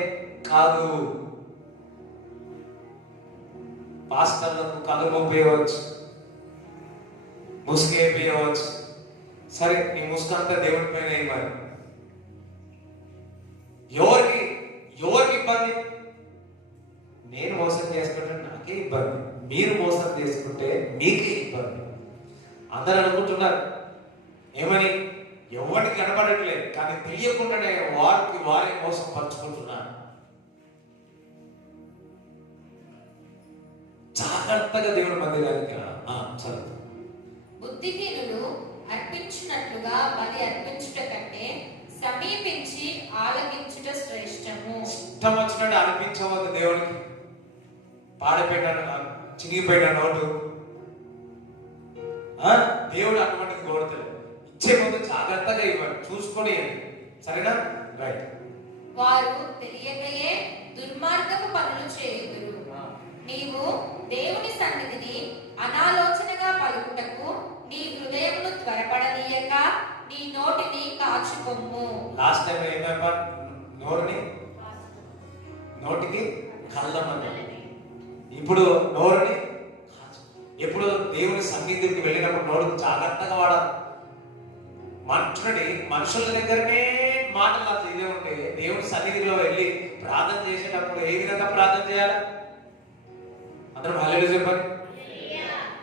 కాదు. పాస్టర్లకు కళ్ళు మోపేయవచ్చు, ముసుగేయవచ్చు. సరే, నీ ముసుకంతా దేవుడి పైన మరి ఎవరికి ఇబ్బంది? నేను మోసం చేసుకుంటే నాకే ఇబ్బంది, మీరు మోసం చేసుకుంటే మీకే ఇబ్బంది. అందరూ అనుకుంటున్నారు ఏమని? ఎవరికి కనబడట్లేదు, కానీ తెలియకుండానే వారి మోసం పరుచుకుంటున్నారు. జాగ్రత్తగా దేవుడి మందిరానికి చదువు. బుద్ధిహీనులు అర్పించినట్లుగా బలి అర్పించుట కంటే సమీపించి ఆలకించుట శ్రేష్టము. ఇష్టం వచ్చినట్టు అర్పించవద్దు దేవుడికి. పాడిపోయిన చినిగిపోయిన నోటు దేవుడు అటువంటి కోరుతాడు. ఇచ్చే ముందు జాగ్రత్తగా ఇవ్వండి, చూసుకొని సరేనా? రైట్. వారు తెలియకయే దుర్మార్గపు పనులు చేయుదురు. నీవు దేవుని సన్నిధిని అనాలోచనగా పలుకుటకు నీ హృదయమును త్వరపడనీయక నీ నోటిని కాచుకొమ్ము. లాస్ట్ టైం ఏమైనా నోటికి కళ్ళమని, ఇప్పుడు నోరుని ఎప్పుడు దేవుని సన్నిధికి వెళ్ళినప్పుడు నోరుకు జాగ్రత్తగా వాడాలి. మనుషుల దగ్గరనే మాటలు అట్లా ఇదే ఉంటే దేవుని సన్నిధిలో వెళ్ళి ప్రార్థన చేసేటప్పుడు ఏ విధంగా ప్రార్థన చేయాలి? అందరం హల్లెలూయా చెప్పండి.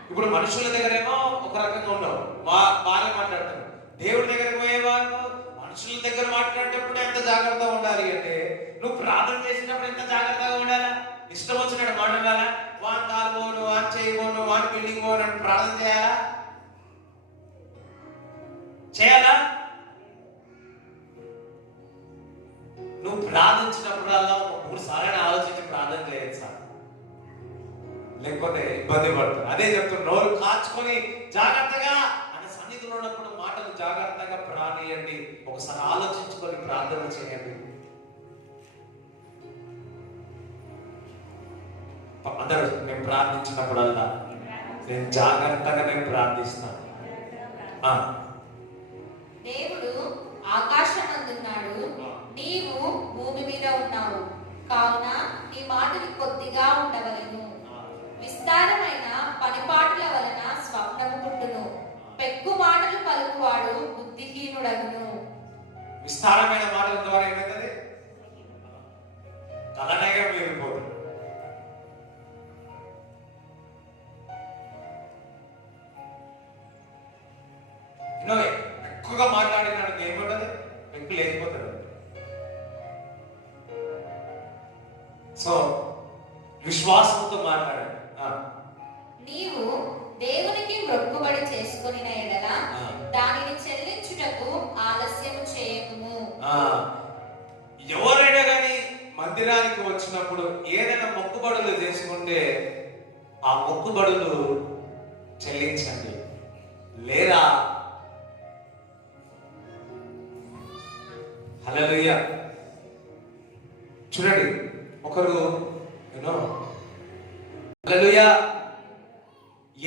ఇప్పుడు మనుషుల దగ్గరేమో ఒక రకంగా ఉండవు, బాగా మాట్లాడతారు. దేవుడి దగ్గరకు పోయేవారు మనుషుల దగ్గర మాట్లాడేటప్పుడు ఎంత జాగ్రత్తగా ఉండాలి అంటే, నువ్వు ప్రార్థన చేసినప్పుడు ఎంత జాగ్రత్తగా ఉండాలా? ఇష్టం వచ్చినట్టు మాట్లాడాలా? వాన్ తాల్పోను, వాన్ చేయబోను, వాన్ చేయాలా? నువ్వు ప్రార్థించినప్పుడల్లా ఒక 3 సార్లు ఆలోచించి ప్రార్థన చేయొచ్చా? లేకపోతే ఇబ్బంది పడుతుంది. అదే చెప్తున్నా, నోరు కాచుకొని జాగ్రత్తగా ఆయన సన్నిధిలో ఉన్నప్పుడు మాటలు జాగ్రత్తగా ప్రాణియండి. ఒకసారి ఆలోచించుకొని ప్రార్థన చేయండి. అందరూ నేను ప్రార్థించినప్పుడల్లా నేను జాగ్రత్తగా నేను ప్రార్థిస్తాను. దేవుడు ఆకాశమందున్నాడు, నీవు భూమి మీద ఉన్నావు కావున నీ మాటలు కొద్దిగా ఉండవలెను. విస్తారమైన పనిపాటుల వలన స్వప్నము పుట్టును, పెక్కు మాటలు పలుకువాడు బుద్ధిహీనుడగును. విస్తారమైన మాటల ద్వారా ఏమైతుంది? కలనగా మిగిలిపోతుంది. ఎక్కువగా మాట్లాడినాడు ఏముంటది? ఎక్కువ లేకపోతాడు. సో విశ్వాసంతో మాట్లాడాడు. నీవు దేవునికి మొక్కుబడి చేసుకొని ఎడల దానిని చెల్లించుటకు ఆలస్యము చేయకుము. ఎవరైనా కానీ మందిరానికి వచ్చినప్పుడు ఏదైనా మొక్కుబడులు చేసుకుంటే ఆ మొక్కుబడులు చెల్లించండి. లేదా హల్లెలూయా. చూడండి, ఒకరు హల్లెలూయా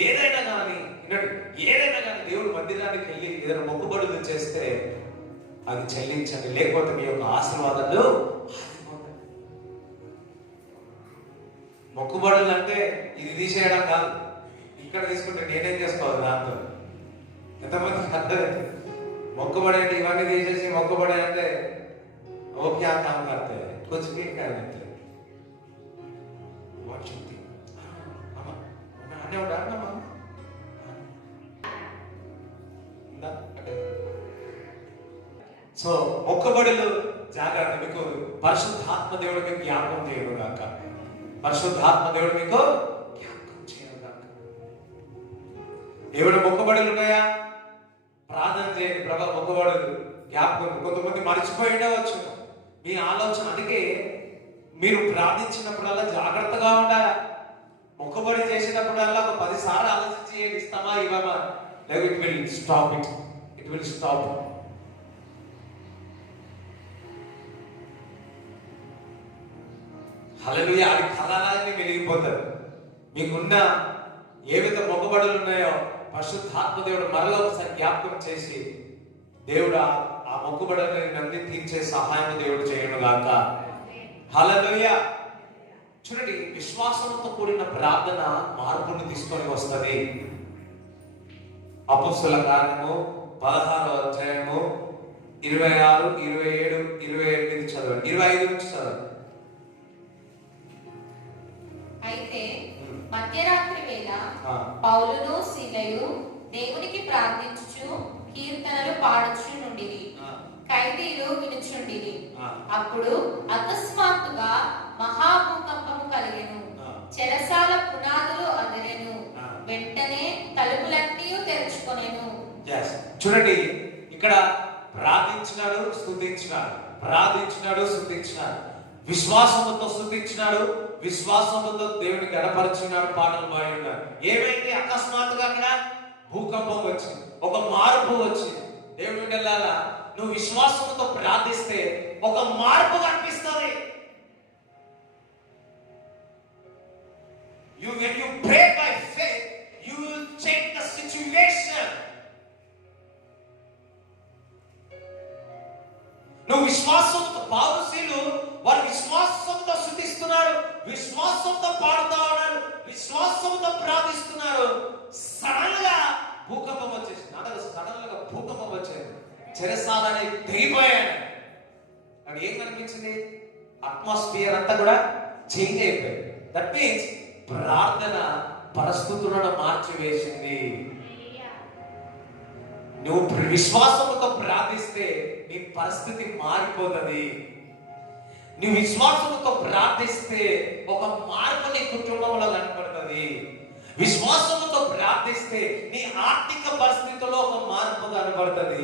ఏదైనా కానీ దేవుడు మందిరానికి వెళ్ళి ఏదైనా మొక్కుబడులు చేస్తే అది చెల్లించండి, లేకపోతే మీ యొక్క ఆశీర్వాదాలు మొక్కుబడులు అంటే ఇది తీసేయడం కాదు. ఇక్కడ తీసుకుంటే నేనేం చేసుకోవాలి దాంతో? ఎంతమంది అర్థమైంది? మొక్కుబడి అంటే ఇవన్నీ తీసేసి మొక్కుబడి అంటే ఓకే ఆ కామ్ करते हैं कुछ भी कर देते हैं व्हाट यू थिंक అమ్మ అనే ఉంటాడు అమ్మ ఇందా అంటే సో మొక్కుబడులు జాగ్రత్త. మీకు పరిశుద్ధాత్మ దేవుడు మీకు జ్ఞాపకం చేయను గాక. పరిశుద్ధాత్మ దేవుడు మీకు జ్ఞాపకం చేయను గాక. ఏమైనా మొక్కుబడులు ఉన్నాయా? ప్రార్థన చేయండి. ప్రభా మొక్కుబడులు జ్ఞాపకం. కొంతమంది మర్చిపోయి ఉండవచ్చు మీ ఆలోచన. అందుకే మీరు ప్రార్థించినప్పుడల్లా జాగ్రత్తగా ఉండాలి. మొక్కుబడి చేసినప్పుడల్లా ఒక 10 సార్లు ఆలోచించి ఇస్తామా ఇవ్వమా, లేక ఇట్ విల్ స్టాప్. హల్లెలూయా. అది కళలాగానే వెలిగిపోతారు. మీకున్న ఏవైతే మొక్కుబడులు ఉన్నాయో పరిశుద్ధాత్మ దేవుడు మరలా ఒకసారి జ్ఞాపకం చేసి దేవుడు ఆ మొక్కుబడులను నమ్మి తీర్చే సహాయం దేవుడు చేయను గాక. హల్లెలూయా. చూడండి, విశ్వాసంతో కూడిన ప్రార్థన మార్పును తీసుకొని వస్తుంది. అపొస్తలుల కార్యము 16వ అధ్యాయము 26, 27, 28 చదవండి. 25 నుంచి చదవండి. అయితే మధ్యరాత్రి వేళ పౌలును సీలయు దేవునికి ప్రార్థించుచు కీర్తనలు పాడుచు నుండిరి. ఖైదీలు వినుచుండిరి. అప్పుడు అకస్మాత్తుగా మహాభూకంపము కలిగెను. చెరసాల పునాదులు అదిరెను. వెంటనే తలుపులన్నీ తెరుచుకొనెను. చూడండి, ఇక్కడ ప్రార్థించినాడు, స్తుతించినాడు, విశ్వాసముతో స్తుతించినాడు, విశ్వాసముతో దేవుని గణపరుచున్నాడు, పాటలు పాడి ఉన్నాడు. ఏమైంది? అకస్మాత్తుగా అక్కడ భూకంపం వచ్చింది, ఒక మార్పు వచ్చింది. దేవుని బిడ్డలారా, నువ్వు విశ్వాసంతో ప్రార్థిస్తే ఒక మార్పు కనిపిస్తుంది. When you pray by faith, you will change the situation. నువ్వు విశ్వాసంతో, పౌలులు వారు విశ్వాసంతో స్తుతిస్తున్నారు, విశ్వాసంతో పాడుతా ఉన్నారు, విశ్వాసంతో ప్రార్థిస్తున్నారు. సడన్ గా భూకంపం వచ్చేసింది. భూకంపం వచ్చేది. చెరసాలని తెగిపోయాడు. అది ఏం కనిపించింది? అట్మాస్ఫియర్ అంతా కూడా చేంజ్ అయిపోయింది. దట్ మీన్స్ ప్రార్థన పరిస్థితులను మార్చివేసింది. నువ్వు విశ్వాసంతో ప్రార్థిస్తే నీ పరిస్థితి మారిపోతుంది. నువ్వు విశ్వాసంతో ప్రార్థిస్తే ఒక మార్పు నీ కుటుంబంలో కనపడుతుంది. విశ్వాసముతో ప్రార్థిస్తే నీ ఆర్థిక పరిస్థితుల్లో ఒక మార్పు కనబడుతుంది.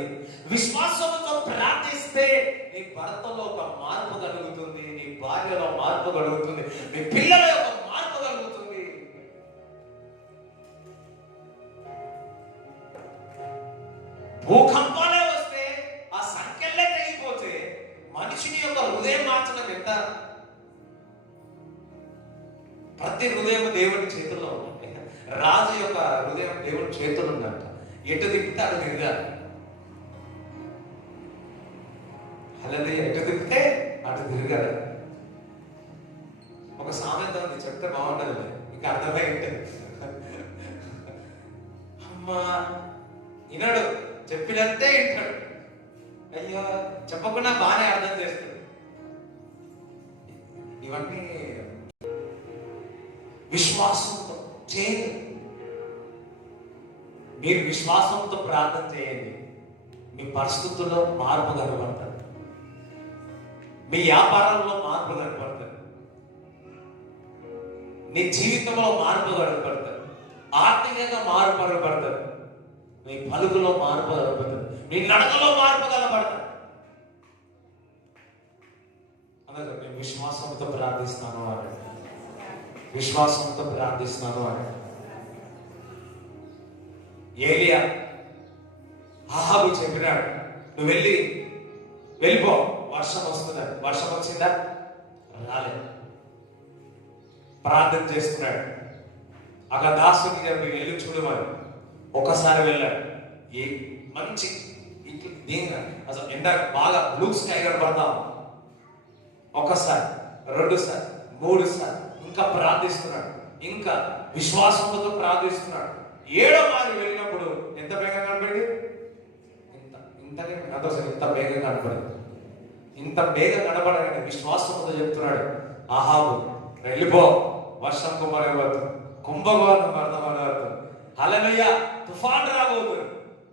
విశ్వాసముతో ప్రార్థిస్తే నీ భర్తలో ఒక మార్పు కలుగుతుంది, నీ భార్యలో మార్పు కలుగుతుంది, నీ పిల్లల యొక్క మార్పు కలుగుతుంది. భూకంపాలే వస్తే, ఆ సంఖ్యలే తెగిపోతే మనిషిని యొక్క హృదయం మార్చడం ఎంత? ప్రతి హృదయం దేవుడి చేతుల్లో ఉంది. రాజు యొక్క హృదయం దేవుడి చేతులు ఉందంట. ఎటు తిప్పితే అటు తిరగాలి. అలాగే ఎటు తిప్పితే అటు తిరగాలి. ఒక సామెత ఉంది, చెప్తే బాగుంటుంది, ఇంకా అర్థమై ఉంటుంది. అమ్మా వినడు, చెప్పినంతే వింటాడు. అయ్యో చెప్పకుండా బాగానే అర్థం చేస్తాడు. ఇవన్నీ విశ్వాసంతో చేయండి. మీరు విశ్వాసంతో ప్రార్థన చేయండి, మీ పరిస్థితుల్లో మార్పు కనబడుతుంది, మీ వ్యాపారంలో మార్పు కనబడుతుంది, నీ జీవితంలో మార్పు కనబడుతుంది, ఆర్థికంగా మార్పు కనబడుతుంది, మీ పలుకులో మార్పు కనబడుతుంది, మీ నడకలో మార్పు కనబడుతుంది. అనగా నేను విశ్వాసంతో ప్రార్థిస్తాను అని, విశ్వాసంతో ప్రార్థిస్తున్నాను అని. ఏలియా అహాబు చెప్పినాడు, నువ్వు వెళ్ళిపో, వర్షం వస్తున్నది. వర్షం వచ్చిందా? రాలేదు. ప్రార్థన చేస్తున్నాడు. అక్కడ దాసుకి చెప్పి వెళ్ళి చూడమని ఒకసారి వెళ్ళాడు. ఏ మంచి దీనిగా అసలు ఎండ బాగా బ్లూ స్కై కనబడతాం. ఒకసారి, రెండుసారి, మూడుసారి ఇంకా ప్రార్థిస్తున్నాడు. ఇంకా విశ్వాసంతో ప్రార్థిస్తున్నాడు. 7వ మారు వెళ్ళినప్పుడు ఎంత వేగంగా కనపడింది? ఇంత వేగంగా కనపడింది. ఇంత వేగంగా కనపడగానే విశ్వాసంతో చెప్తున్నాడు, అహాబు వెళ్ళిపో, వర్షం కుమ్మరవద్దు, కుంభకోణం అర్థమనవద్దు, హల్లెలూయా, తుఫాను రాబోతుంది.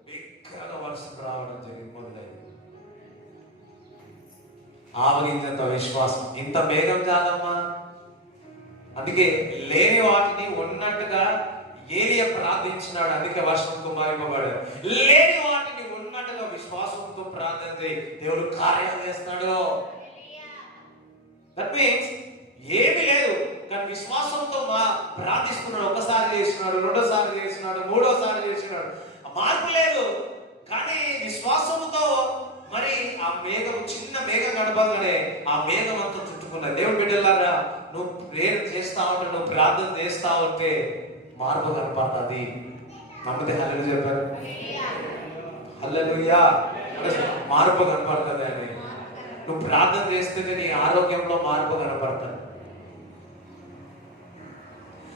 బిగ్గరగా వర్షం రావడం జరిగింది. మొదలైంది. ఆవగించేంత విశ్వాసం. ఇంత వేగం కాదమ్మా. అందుకే లేని వాటిని ఉన్నట్టుగా ఏలియా ప్రార్థించినాడు. అందుకే వర్షం కుమారింపబడాడు. లేని వాటిని ఉన్నట్టుగా విశ్వాసంతో ప్రార్థన చేయి, దేవుడు కార్యాలు చేస్తాడు. దట్ మీన్స్ ఏమీ లేదు కానీ విశ్వాసంతో ప్రార్థిస్తున్నాడు. ఒకసారి చేసినాడు, రెండోసారి చేసినాడు, మూడోసారి చేసినాడు, మార్పు లేదు. కానీ విశ్వాసంతో మరి ఆ మేఘం, చిన్న మేఘం గడపగానే ఆ మేఘం అంతా చుట్టుకున్న దేవుడు బిడ్డలారా, నువ్వు ప్రేయర్ చేస్తా ఉంటే, నువ్వు ప్రార్థన చేస్తా ఉంటే మార్పు కనపడుతుంది. నమ్మితే హల్లెలూయా చెప్పారు. హల్లెలూయా, మార్పు కనపడుతుంది అని. నువ్వు ప్రార్థన చేస్తే నీ ఆరోగ్యంలో మార్పు కనపడుతుంది.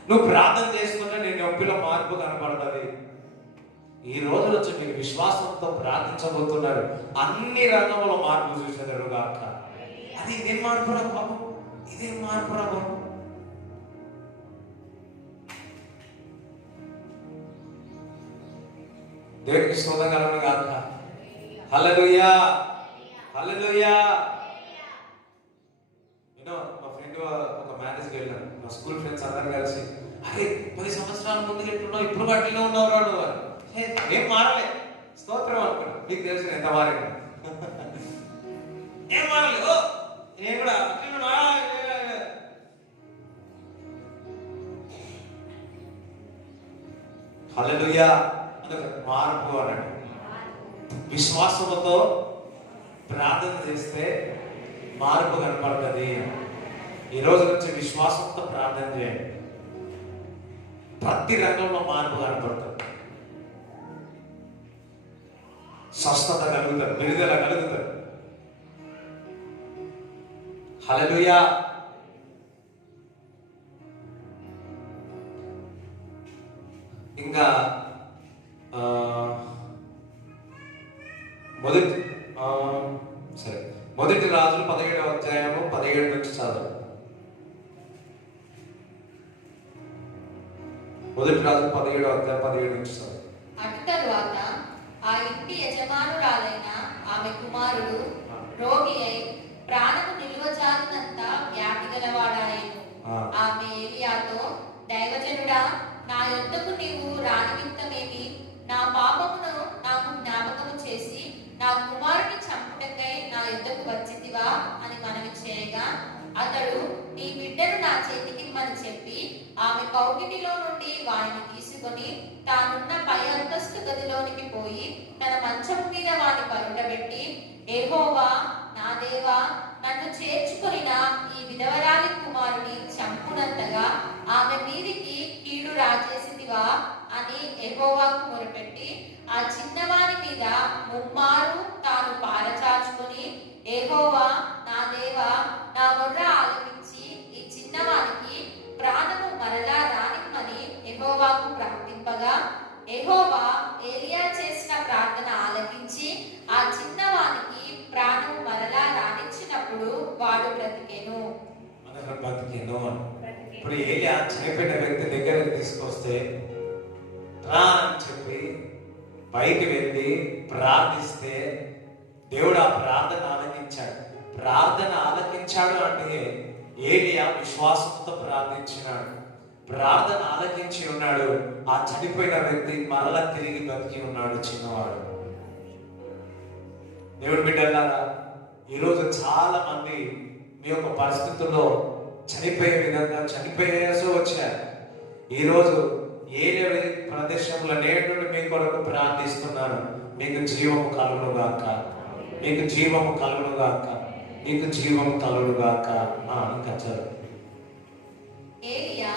నువ్వు ప్రార్థన చేస్తుంటే నీ నొప్పిలో మార్పు కనపడుతుంది. ఈ రోజు నుంచి మీరు విశ్వాసంతో ప్రార్థించబోతున్నారు. అన్ని రంగంలో మార్పు చూసేదారు కాక. అది ఇదేం మార్పు రా బాబు, ఇదేం మార్పు రా బాబు. దేవునికి స్తోత్రం కలుగును గాక. హల్లెలూయా, హల్లెలూయా. మా ఫ్రెండ్ ఒక మ్యారేజ్కి వెళ్ళాను. మా స్కూల్ ఫ్రెండ్స్ అందరు కలిసి, అరే 10 సంవత్సరాల ముందు ఎట్లున్నావు, ఇప్పుడు గట్టిలో ఉన్నావు రాడు అని. ఏం మారలే, స్తోత్రం అనుకున్నా. మీకు తెలుసు ఎంత మారింది. ఏం మారలేదు, నేను కూడా హల్లెలూయా. మార్పు అన్నాడు. విశ్వాసముతో ప్రార్థన చేస్తే మార్పు కనపడుతుంది. ఈ రోజు నుంచి విశ్వాసంతో ప్రార్థన చేయండి. ప్రతి రంగంలో మార్పు కనపడుతుంది. స్వస్థత కలుగుతారు, విడుదల కలుగుతారు. హల్లెలూయా. ఇంకా మొదటి రాజులు 17వ అధ్యాయము 17 నుంచి చదువు. మొదటి రాజులు 17వ అధ్యాయం 17 నుంచి చదువు. అటు తరువాత ఆ ఇంటి యజమానురాలైన ఆమె కుమారుడు రోగి అయి ప్రాణము నిలువజారినంత వ్యాధి గలవాడాయెను. ఆమె ఏలియాతో, దైవజనుడా, నా యొద్దకు నీవు రానిమిత్తమేమి? నా పాపమును నాకు జ్ఞాపకము చేసి నా కుమారుని చంపుటకై నా యొద్దకు వచ్చితివా అని మనవి చేయగా, అతడు నీ బిడ్డను నా చేతికిమ్మని చెప్పి ఆమె కౌగిటిలో నుండి వానిని తీసుకొని తానున్న పై అంతస్తు గదిలోనికి పోయి తన మంచము మీద వాని పరుండబెట్టి, యెహోవా నా దేవా, నన్ను చేర్చుకొనిన ఈ విధవరాలి కుమారుని చంపునంతగా ఆమె మీదికి కీడు రాజేసితివా అని యెహోవాకు మొరపెట్టి, ఆ చిన్నవాని మీద ముమ్మారు తాను పారచాచుకొని, యెహోవా నా దేవా, నా మొర్ర ఆలకించి ఈ చిన్నవానికి ప్రాణము మరలా రానిమ్మని యెహోవాకు ప్రార్థింపగా, యెహోవా ఏలియా చేసిన ప్రార్థన ఆలకించి ఆ చిన్నవానికి ప్రాణము మరలా రానిచ్చినప్పుడు వాడు బ్రతికెను. ఇప్పుడు ఏలియా చనిపోయిన వ్యక్తి దగ్గరకు తీసుకొస్తే రా అని చెప్పి పైకి వెళ్ళి ప్రార్థిస్తే దేవుడు ఆ ప్రార్థన ఆలకించాడు. ప్రార్థన ఆలకించాడు అంటే ఏలియా విశ్వాసంతో ప్రార్థించినాడు. ప్రార్థన ఆలకించి ఉన్నాడు. ఆ చనిపోయిన వ్యక్తి మరలా తిరిగి బతికి ఉన్నాడు చిన్నవాడు. దేవుడి బిడ్డలారా, ఈరోజు చాలా మంది మీ యొక్క పరిస్థితుల్లో చనిపోయే విధంగా చనిపోయేసి వచ్చారు. ఈరోజు ఏ ప్రదేశంలో నేడు మీ కొరకు ప్రార్థిస్తున్నాను. మీకు జీవము కలుగును గాక, మీకు జీవము కలుగును గాక, మీకు జీవము కలుగును గాక. ఇంకా చదువు. ఏలియా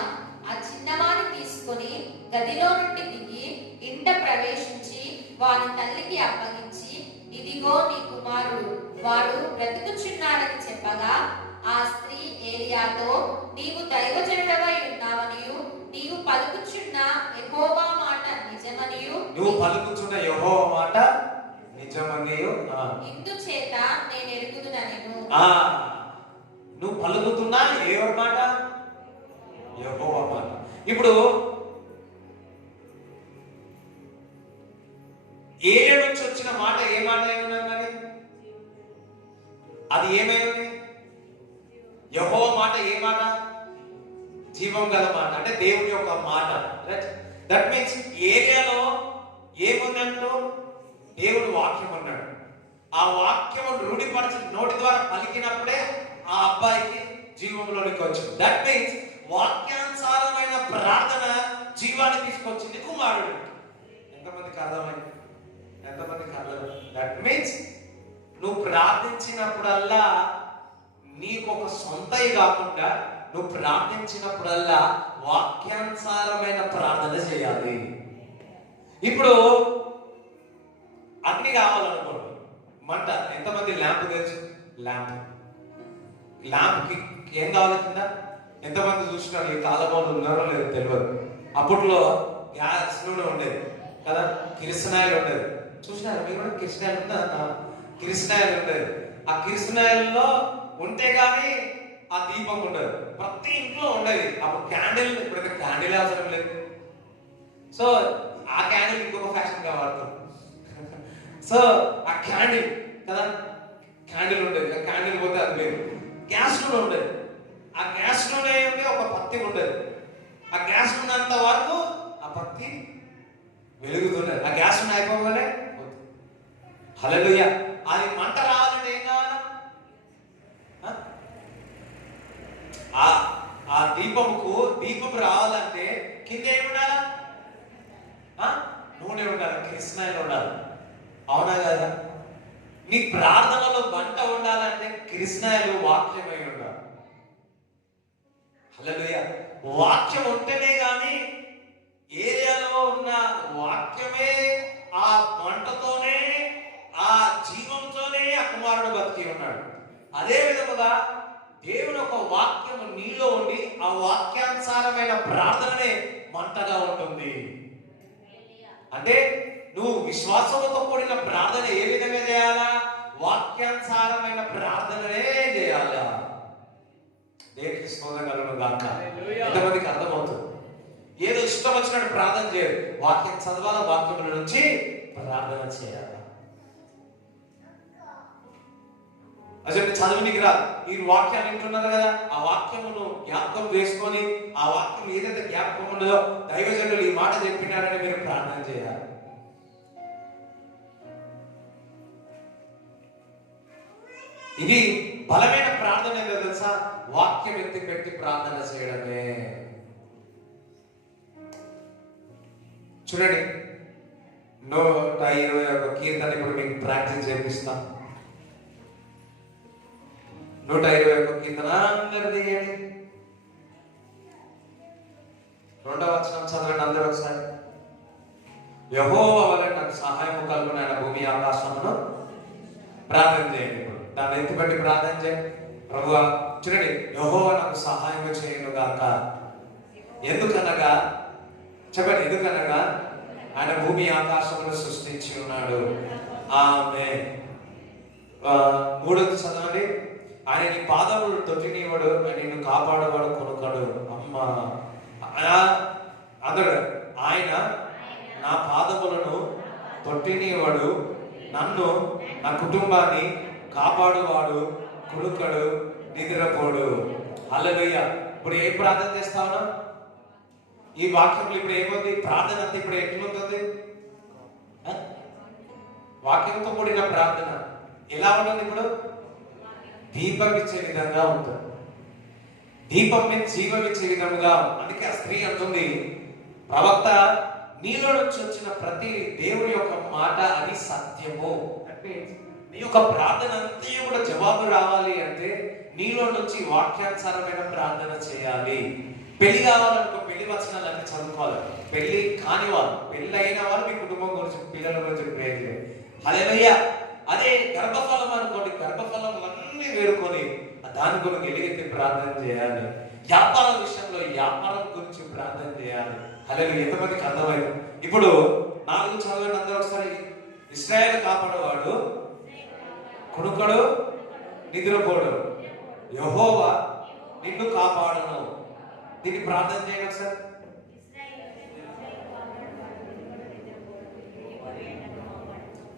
ఆ చిన్నవాని తీసుకొని గదిలో నుండి దిగి ఇంట ప్రవేశించి వాని తల్లికి అప్పగించి, ఇదిగో నీ కుమారుడు, వాడు బ్రతుకుచున్నాడని చెప్పగా, ఆ స్త్రీ ఏలియాతో, నీవు దైవజనుడవై ఉన్నావనియు నీవు పలుకుచున్న యెహోవా మాట నిజమనియు, నువ్వు పలుకుచున్న యెహోవా మాట నిజమనియు ఇందుచేత నేను ఎరుగుదునెను. నువ్వు పలుకుతున్నా ఏ మాట? యెహోవా మాట. ఇప్పుడు ఏలియా నుంచి వచ్చిన మాట ఏ మాట ఏమన్నది? అది ఏమైంది? యెహోవా మాట ఏ మాట? జీవం గల మాట, అంటే దేవుని యొక్క మాట. దట్ మీన్స్ ఏలియాలో ఏముందంటూ దేవుడు వాక్యం అన్నాడు. ఆ వాక్యము రూఢిపరచి నోటి ద్వారా పలికినప్పుడే ఆ అబ్బాయికి జీవంలోనికి వచ్చింది. దట్ మీన్స్ వాక్యానుసారమైన ప్రార్థన జీవాన్ని తీసుకొచ్చింది కుమారుడు. ఎంతమందికి అర్థమైంది? ఎంతమందికి అర్థమైంది? దట్ మీన్స్ నువ్వు ప్రార్థించినప్పుడల్లా నీకు ఒక సొంతయి కాకుండా నువ్వు ప్రార్థించినప్పుడల్లా వాక్యానుసారమైన ప్రార్థన చేయాలి. ఇప్పుడు అగ్ని కావాలనుకోండి, మంట. ఎంతమంది ల్యాంప్ తెలుసు? ల్యాంప్కి ఏం కావాలి కింద? ఎంతమంది చూసినారు? ఈ కాలంలో ఉన్నారో లేదో తెలియదు. అప్పట్లో గ్యాస్ నూనె ఉండేది కదా, కిరసనాయిలు ఉండేది. చూసినారు మీరు కూడా? కిరసనాయిలు ఉందా? కిరసనాయిలు ఉండేది. ఆ కిరసనాయిల్లో ఉంటే గానీ ఆ దీపం ఉండదు. ప్రతి ఇంట్లో ఉండేది. అప్పుడు క్యాండిల్, ఇప్పుడైతే క్యాండిల్ అవసరం లేదు. సో ఆ క్యాండిల్ ఇంకొక ఫ్యాషన్ గా వాడతాం. సో ఆ క్యాండిల్ కదా, క్యాండిల్ ఉండేది. ఆ క్యాండిల్ పోతే అది లేదు. గ్యాస్ నూనె ఉండేది. ఆ గ్యాస్ నూనె ఒక పత్తి ఉండేది. ఆ గ్యాస్ ఉన్నంత వరకు ఆ పత్తి వెలుగుతుండేది. ఆ గ్యాస్ నూనె అయిపోగానే హల్లెలూయా. అది మంట రావాలంటే ఏం కావాలా? ఆ దీపం రావాలంటే కింద ఏమి ఉండాలా? నూనె ఉండాలి, కిరసనాయిలు ఉండాలి. అవునా కదా? నీ ప్రార్థనలో గంట ఉండాలంటే కిరసనాయిలు వాక్యమై ఉండాలి. హల్లెలూయా. వాక్యం ఉంటేనే గాని, ఏరియాలో ఉన్న వాక్యమే ఆ మంటతోనే, ఆ జీవంతోనే ఆ కుమారుడు బతికి ఉన్నాడు. అదే విధముగా దేవుని ఒక వాక్యము నీలో ఉండి ఆ వాక్యానుసారమైన ప్రార్థననే మంటగా ఉంటుంది. అంటే నువ్వు విశ్వాసంతో కూడిన ప్రార్థన ఏ విధంగా చేయాలా? వాక్యానుసారమైన ప్రార్థననే చేయాలా? దేవునికి స్తోత్రం కలుగును గాక. ఎంతమందికి అర్థమవుతుంది? ఏదో ఇష్టం వచ్చినట్టు ప్రార్థన చేయదు. వాక్యం చదవాలా, వాక్యం నుంచి ప్రార్థన చేయాలి. అసలు చదువునికి రాదు. ఈ వాక్యాలు వింటున్నారు కదా, ఆ వాక్యమును జ్ఞాపకం వేసుకొని ఆ వాక్యం ఏదైతే జ్ఞాపకం ఉన్నదో దైవజనులు ఈ మాట చెప్పినారని మీరు ప్రార్థన చేయాలి. ఇది బలమైన ప్రార్థన ఏంటో తెలుసా? వాక్యం ఎత్తి పెట్టి ప్రార్థన చేయడమే. చూడండి, 121 కీర్తన ఇప్పుడు మీకు ప్రాక్టీస్ చేపిస్తాం. 121 కీర్తన అందరు తీయండి. 2వ వచనం చదవండి అందరూ ఒకసారి. యెహోవా వలె నాకు సహాయము కలుగును, ఆయన భూమి ఆకాశమును. ప్రార్థన చేయండి. ఇప్పుడు దాన్ని ఎత్తిపెట్టి ప్రార్థన చేయండి. ప్రభువా, చూడండి, యెహోవా నాకు సహాయం చేయను గాక. ఎందుకనగా చెప్పండి, ఎందుకనగా ఆయన భూమి ఆకాశమును సృష్టించి ఉన్నాడు. ఆమేన్. 3వ చదవండి. ఆయన నీ పాదములు తొట్టినివాడు, నిన్ను కాపాడవాడు కొనుకడు. అమ్మ అందడు. ఆయన నా పాదములను తొట్టినివాడు, నన్ను నా కుటుంబాన్ని కాపాడువాడు, కునుకడు, నిద్రపోడు. హల్లెలూయా. ఇప్పుడు ఏం ప్రార్థన చేస్తా ఉన్నా? ఈ వాక్యంలో ఇప్పుడు ఏముంది? ప్రార్థన అంతా ఇప్పుడు ఎట్లుంటుంది? వాక్యంతో కూడిన ప్రార్థన ఎలా ఉంటుంది? ఇప్పుడు దీపం ఇచ్చే విధంగా ఉంటుంది. దీపం మీద జీవం ఇచ్చే విధంగా. అందుకే ఆ స్త్రీ అంటుంది, ప్రవక్త నీలో నుంచి వచ్చిన ప్రతి దేవుని యొక్క మాట అది సత్యము. అంటే నీ యొక్క ప్రార్థన అంతా కూడా జవాబు రావాలి అంటే నీలో నుంచి వాక్యానుసారమైన ప్రార్థన చేయాలి. పెళ్లి కావాలనుకో, పెళ్లి వచనాలు అన్ని చదువుకోవాలి. పెళ్లి కాని వాళ్ళు, పెళ్లి అయిన వాళ్ళు మీ కుటుంబం గురించి, పిల్లల గురించి ప్రేర్ చేయాలి. హల్లెలూయా. అదే గర్భఫలం అనుకోండి, గర్భఫలం అన్ని వేరుకొని దాని గురించి ఎలుగెత్తి ప్రార్థన చేయాలి. వ్యాపారం విషయంలో వ్యాపారం గురించి ప్రార్థన చేయాలి. హల్లెలూయా. ఎంతమందికి అర్థమైంది? ఇప్పుడు 4 చదవండి అందరూ ఒకసారి. ఇశ్రాయేలు కాపాడేవాడు, కునుకడు, నిద్రపోడు, యెహోవా నిన్ను కాపాడును. దీన్ని ప్రార్థన చేయండి ఒకసారి.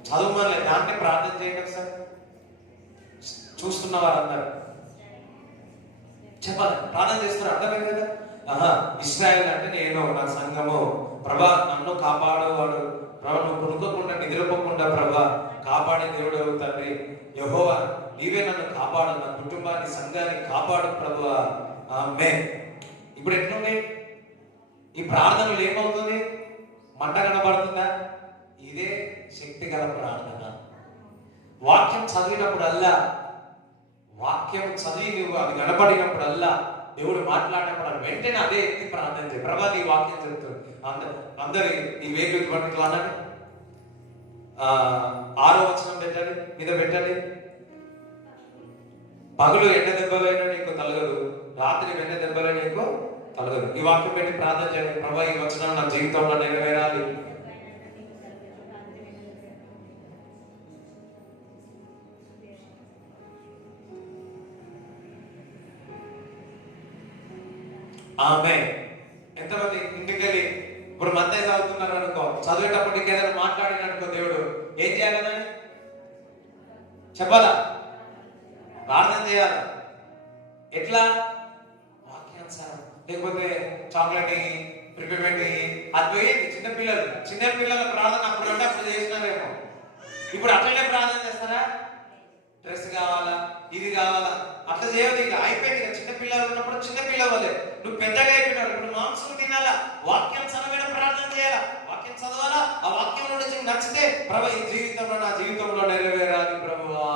చదువుమని దాన్ని ప్రార్థన చేయండి ఒకసారి. చూస్తున్న వారందరూ చెప్పాలి, ప్రార్థన చేస్తున్నారు. అర్థమైంది కదా? ఇశ్రాయేల్ అంటే నేను, నా సంఘము. ప్రభా నన్ను కాపాడేవాడు, ప్రభా నువ్వు కొనుక్కోకుండా నిద్రపోకుండా ప్రభా కాపాడే దేవుడు తండ్రి. యెహోవా నీవే నన్ను కాపాడు, నా కుటుంబాన్ని, సంఘాన్ని కాపాడు ప్రభువా. ఆమేన్. ఇప్పుడు ఎట్లుంది ఈ ప్రార్థనలు? ఏమవుతుంది? మంట కనబడుతుందా? ఇదే శక్తి గల ప్రార్థన. వాక్యం చదివినప్పుడల్లా, వాక్యం చదివి నువ్వు అది కనబడినప్పుడల్లా, దేవుడు మాట్లాడినప్పుడు వెంటనే అదే ఎత్తి ప్రార్థన చేయి. ప్రభా నీ వాక్యం చెప్తుంది. అందరి ఈ వేలు పట్టుకులు అనండి. 6వ వచనం పెట్టండి, మీద పెట్టండి. పగలు ఎండ దెబ్బలైనా నీకు తలగదు, రాత్రి వెన్న దెబ్బలైనా నీకు తలగదు. ఈ వాక్యం పెట్టి ప్రార్థన చేయండి. ప్రభా ఈ వచనం నా జీవితంలో నెరవేరాలి. ఆమేన్. ఎంతమంది ఇంటికి వెళ్ళి ఇప్పుడు మత్తయి చదువుతున్నారు అనుకో, చదివేటప్పుడు ఇంకేదైనా మాట్లాడినట్టుకో దేవుడు ఏం చేయాలని చెప్పాలా? ప్రార్థన చేయాలి. ఎట్లా? వాక్యానుసారం. లేకపోతే చాక్లెట్ ప్రిపేర్మెంట్ అది పోయింది. చిన్నపిల్లల ప్రార్థన అప్పుడు అంటే అప్పుడు చేసినారేమో, ఇప్పుడు అట్లనే ప్రార్థన చేస్తారా? డ్రెస్ కావాలా, ఇది కావాలా, అట్లా చేయదు. ఇక అయిపోయింది. ఇక చిన్నపిల్లలు ఉన్నప్పుడు చిన్నపిల్లల వల్లే. నువ్వు పెద్దగా అయిపోయినావు, ఇప్పుడు మాంసం తినాలా, వాక్యానుసారమైన ప్రార్థన చేయాలా, వాక్యం చదవాలా. ఆ వాక్యం నుంచి నచ్చితే ప్రభు ఈ జీవితంలో, నా జీవితంలో నెరవేరాలి ప్రభువా.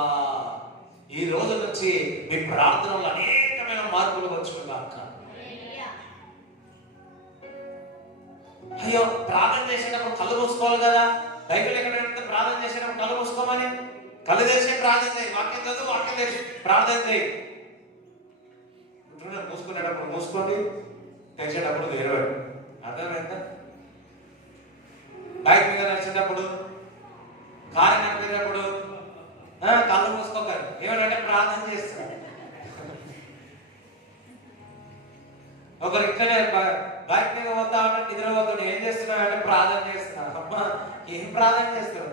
ఈ రోజు నుంచి మీ ప్రార్థనలో అనేకమైన మార్పులు వచ్చుగాక. అయ్యో ప్రార్థన చేసేటప్పుడు కళ్ళు మూసుకోవాలి కదా. బైబిల్ ఎక్కడ ప్రార్థన చేసేటప్పుడు కళ్ళు మూసుకోమని? కళ్ళు తెరిచి ప్రార్థన చేయి. వాక్యం చదువు, వాక్యం తెరిచి ప్రార్థన చేయి. మూసుకునేటప్పుడు మూసుకోండి, తెరిచేటప్పుడు తెరవండి. అర్థమైందా? బైక్ మీద నడిచేటప్పుడు, కారు నడిపేటప్పుడు కళ్ళు మూసుకోకండి. ఏమంటే ప్రార్థన చేస్తారు. ఒకరు ఇక్కడే బైక్ మీద పోతా ఉంటే నిద్ర పోతాడు. ఏం చేస్తున్నావు అంటే ప్రార్థన చేస్తున్నా. అమ్మా ఏం ప్రార్థన చేస్తారు?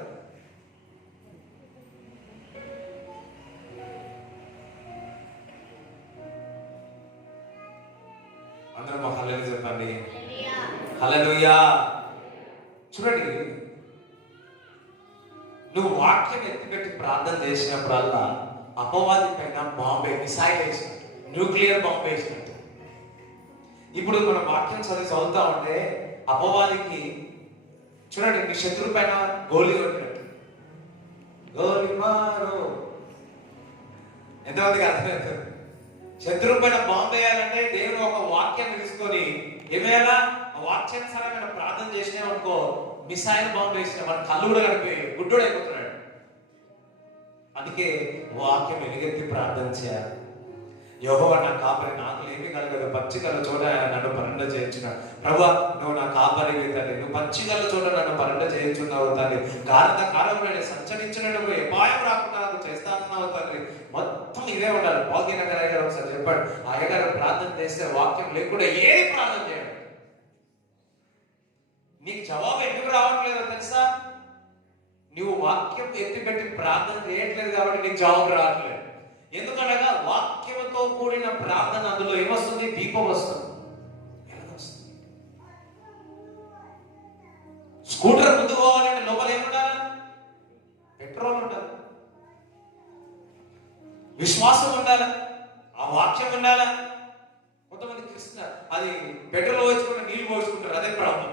అందరం హల్లెలూయా చెప్పండి. హల్లెలూయా. చూడండి, నువ్వు వాక్యం ఎత్తిపెట్టి ప్రార్థన చేసినప్పుడల్లా అపవాది పైన బాంబే మిసైల్ వేసినట్టు, న్యూక్లియర్ బాంబే వేసినట్టు. ఇప్పుడు మనం వాక్యం చదువుతా ఉంటే అపవాదికి చూడండి, మీ శత్రువు పైన గోళీ కొట్టినట్టు, గోళీ మారు. ఎంతమందికి అర్థమవుతుంది? శత్రువు పైన బాంబు వేయాలంటే దేవుడు ఒక వాక్యాన్ని తీసుకొని ఏమేలా ఆ వాక్యానుసారమైన ప్రార్థన చేసినామనుకో, మిసైల్ బాంబు వేసిన మన కళ్ళు కూడా కనిపోయి గుడ్డోడు అయిపోతున్నాడు. అందుకే వాక్యం ఎలుగెత్తి ప్రార్థన చేయాలి. యెహోవా నా కాపరి, నాకు ఏమీ కలగదు, పచ్చికల చోట నన్ను పరుండ చేయించున్నాడు. ప్రభువా, నువ్వు నా కాపరి తండ్రి, నువ్వు పచ్చికల చోట నన్ను పరుండ చేయించున్నావు తండ్రి. గాఢత కాలంలో సంచరించినప్పుడు అపాయం రాకుండా నాకు చేస్తాను తండ్రి. మొత్తం ఇదే ఉండాలి. పాల్గొన గారు ఒకసారి చెప్పాడు, ఆ అయ్యగారు ప్రార్థన చేస్తే వాక్యం లేకుండా ఏది ప్రార్థన చేయడం. నీకు జవాబు ఎందుకు రావట్లేదో తెలుసా? నువ్వు వాక్యం ఎత్తిపెట్టి ప్రార్థన చేయట్లేదు కాబట్టి నీకు జవాబు రావట్లేదు. ఎందుకనగా వాక్యంతో కూడిన ప్రార్థన, అందులో ఏమొస్తుంది? దీపం వస్తుంది. స్కూటర్ ముందు పోవాలంటే లోపల ఏముండాలి? పెట్రోల్ ఉండాలి, విశ్వాసం ఉండాలి, ఆ వాక్యం ఉండాలి. కొంతమంది కృష్ణ అది పెట్రోల్ పోసుకుంటే నీళ్ళు పోసుకుంటారు, అదే ప్రాబ్లం.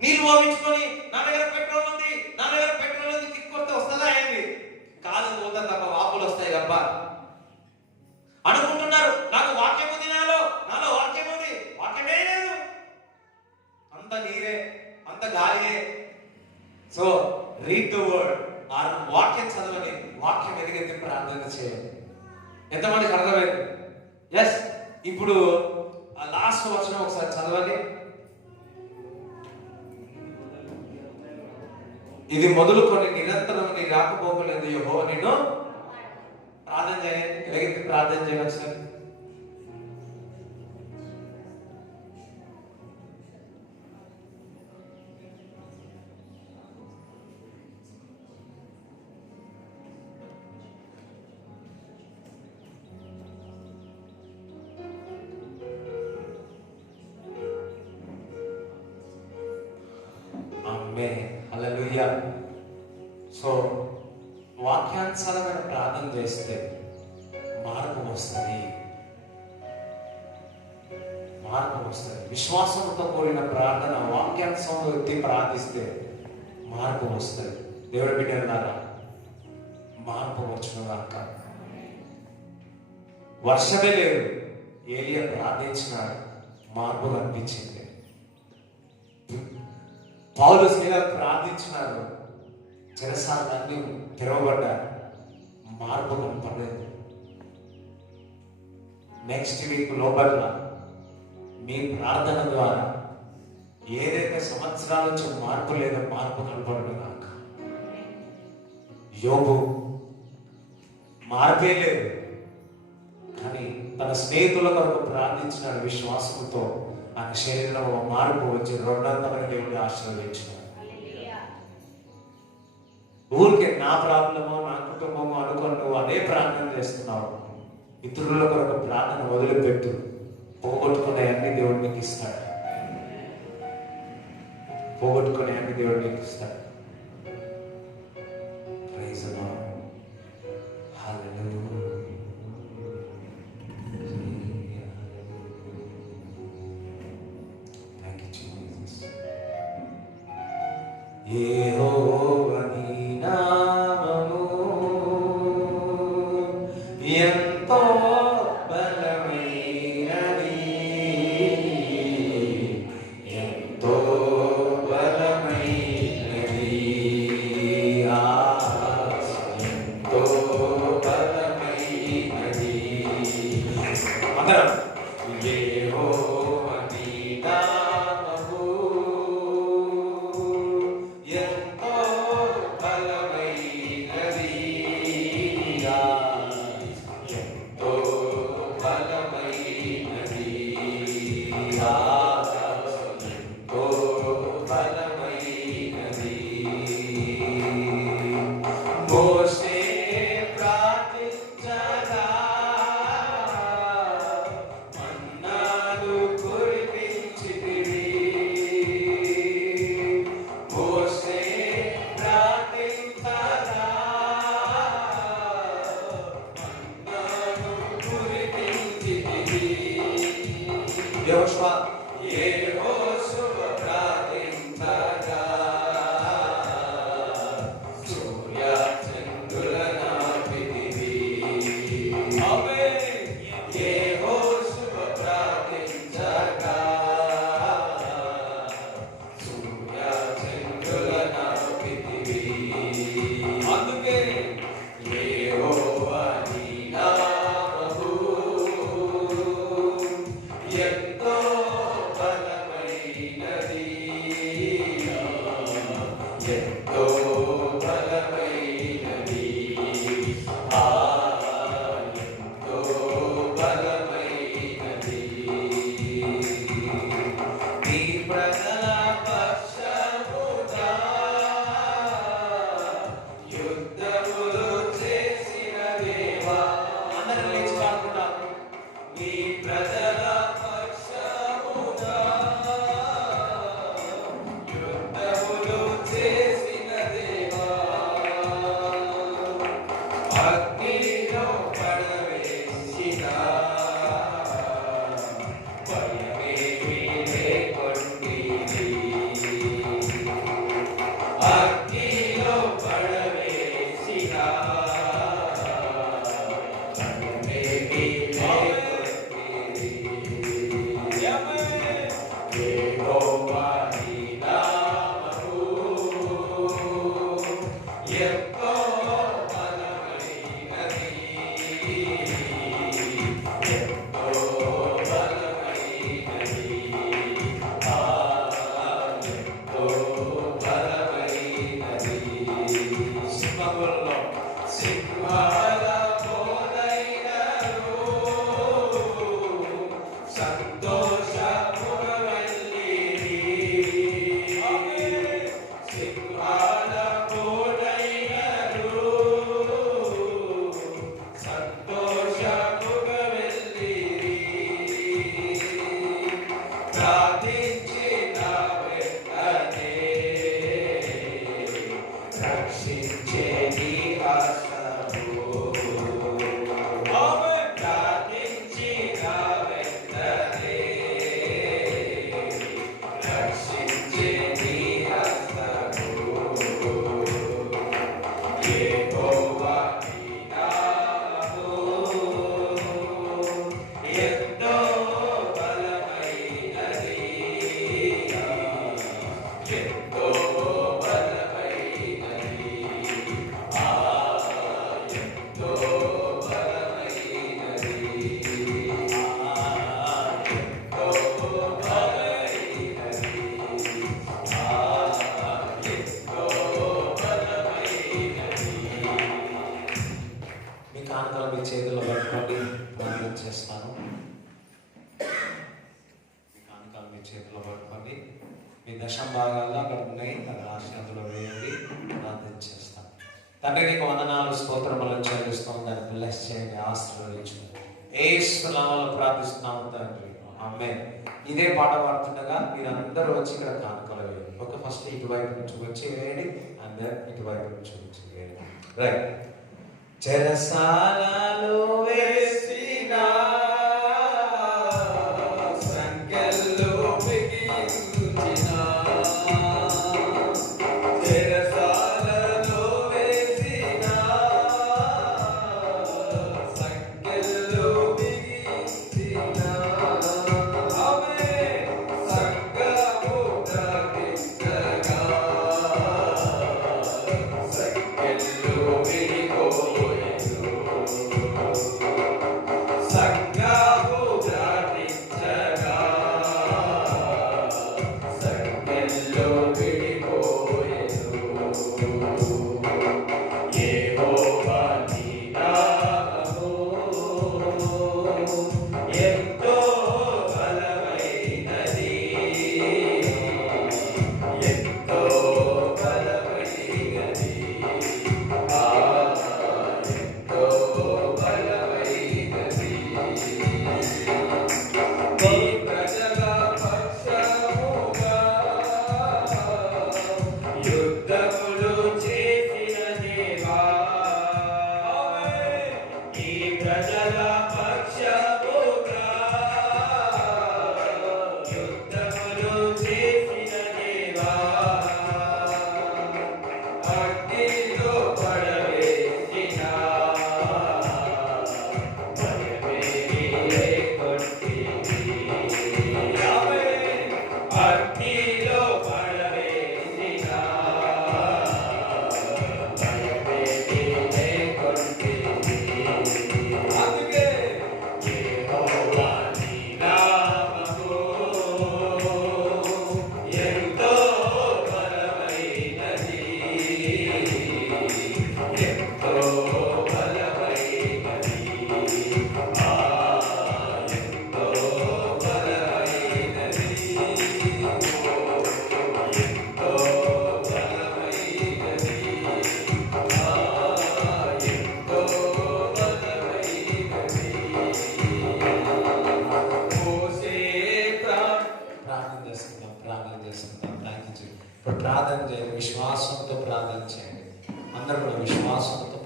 నీళ్ళు పోయించుకొని నా దగ్గర పెట్రోల్ ఉంది, నా దగ్గర పెట్రోల్ ఉంది, కిక్ కొడితే వస్తుందా ఏంటి? కాదు, పోతుంది తప్ప వాపులు వస్తాయి తప్ప అనుకుంటున్నారు. నాకు వాక్యం ఉంది, నాలో వాక్యం ఉంది. వాక్యమే లేదు, అంత నీరే, అంత గాలియే. So read the word. ఆ వాక్యం చదవని, వాక్యం ఎదిగెత్తి ప్రార్థన చేయండి. ఎంతమందికి అర్థమైంది? ఎస్. ఇప్పుడు లాస్ట్ వచనం ఒకసారి చదవండి. ఇది మొదలుకొని నిరంతరం నీ రాకపోకలేదు యెహోవా నిన్ను ప్రార్థన చేయండి. ఎలాగైతే ప్రార్థన చేయవచ్చు సార్? ఆమేన్. హల్లెలూయా. సో వాక్యానుసారమైన ప్రార్థన చేస్తే మార్పు వస్తుంది, మార్పు వస్తుంది. విశ్వాసంతో కూడిన ప్రార్థన, వాక్యానుసారం ఎత్తి ప్రార్థిస్తే మార్పు వస్తుంది. దేవుడి బిడ్డలారా, మార్పు వచ్చును గాక. వర్షమే లేదు, ఏలియా ప్రార్థించినాడు, మార్పు కనిపించింది. పౌలు సీల ప్రార్థించినారు, చెరసాలన్నీ తెరవబడ్డారు, మార్పు కనపడలేదు. నెక్స్ట్ వీక్ లోపల మీ ప్రార్థన ద్వారా ఏదైతే సంవత్సరాల నుంచి మార్పు లేదో మార్పు కనపడదు కాక. యోబు మార్పే లేదు, కానీ తన స్నేహితుల కొరకు ప్రార్థించిన విశ్వాసంతో ఆయన శరీరంలో మార్పు వచ్చి 200 దేవుడిని ఆశీర్వదించినాడు. ఊరికే నా ప్రాబ్లమో నా కుటుంబమో అనుకుని నువ్వు అదే ప్రార్థన చేస్తున్నావు. ఇతరుల కొరకు ప్రార్థన వదిలిపెట్టు, పోగొట్టుకునే అన్ని దేవుడు నీకు ఇస్తాడు. పోగొట్టుకునే అన్ని దేవుడు నీకు ఇస్తాడు. Praise the lord. Hallelujah. Thank you Jesus. యెహోవా నీ నామము ఎంతో బలమైనది, ఎంతో బలమైనది, ఎంతో బలమైనది. అందరం యెహోవా నీ నామము ఎంతో బలమైనది, ఎంతో బలమైనది, ఎంతో బలమైనది. మోషే ప్రార్థించగా యెహోషువ ప్రార్థించగా సూర్య చంద్రులను ఆపితివి. యెహోషువ ప్రార్థించగా సూర్య చంద్రులను ఆపితివి. అందుకే యెహోవా నీ నామము ఎంతో బలమైనది, ఎంతో బలమైనది, ఎంతో బలమైనది. నీ ప్రజల పక్షముగా యుద్ధములు చేసిన దేవా. అందరూ లేచి కాకుండా నీ ప్రజల పక్షముగా యుద్ధములు చేసిన దేవా. అగ్నిలో పడవేసిన భయమేమీ లేకుండిరి. అగ్నిలో పడవేసిన భయమేమీ లేకుండిరి. యెహోవా నీ నామము ఎంతో బలమైనది, ఎంతో బలమైనది, ఎంతో బలమైనది. సింహములలో సింహాల పోలైనను సంతోషముగా వెళ్ళిరి. సింహాల పోలైనను సంతోషముగా వెళ్ళిరి. ప్రార్థించిన వెంటనే రక్షించే నీ హస్తము. ప్రార్థించిన వెంటనే రక్షించే నీ హస్తము. యెహోవా నీ నామము ఎంతో బలమైనది, ఎంతో బలమైనది, ఎంతో బలమైనది, ఎంతో బలమైనది, ఎంతో బలమైనది. మీ కానుకలు మీ చేతుల్లో పట్టుకోండి, ప్రార్థన చేస్తాను. మీ కానుకలు మీ చేతిలో పట్టుకోండి. మీ దశం భాగాల్లో అక్కడ ఉన్నాయి, అక్కడ ఆశీర్వాదాలు వేయండి, ప్రార్థన చేస్తాను. తండ్రి నీకు వందనాలు, స్తోత్రములను చెల్లిస్తాం. దాన్ని బ్లెస్ చేయండి, ఆశీర్వదించండి. యేసు నామములో ప్రార్థిస్తున్నాము తండ్రి, ఆమేన్. ఇదే పాట పాడుతుండగా మీరు అందరూ వచ్చి ఇక్కడ కానుకలు వేయండి. ఒక ఫస్ట్ ఇటువైపు నుంచి వచ్చి వేయండి, అందరూ ఇటువైపు నుంచి వచ్చి వేయండి. రైట్. చెరసాలలో వేసిన సంఖ్యలు బిగించిన, చెరసాలలో వేసిన సంఖ్యలు బిగించిన, ఆమేన్. సంఘము ప్రతిష్టగా సంఖ్యలు విడిపోయెను.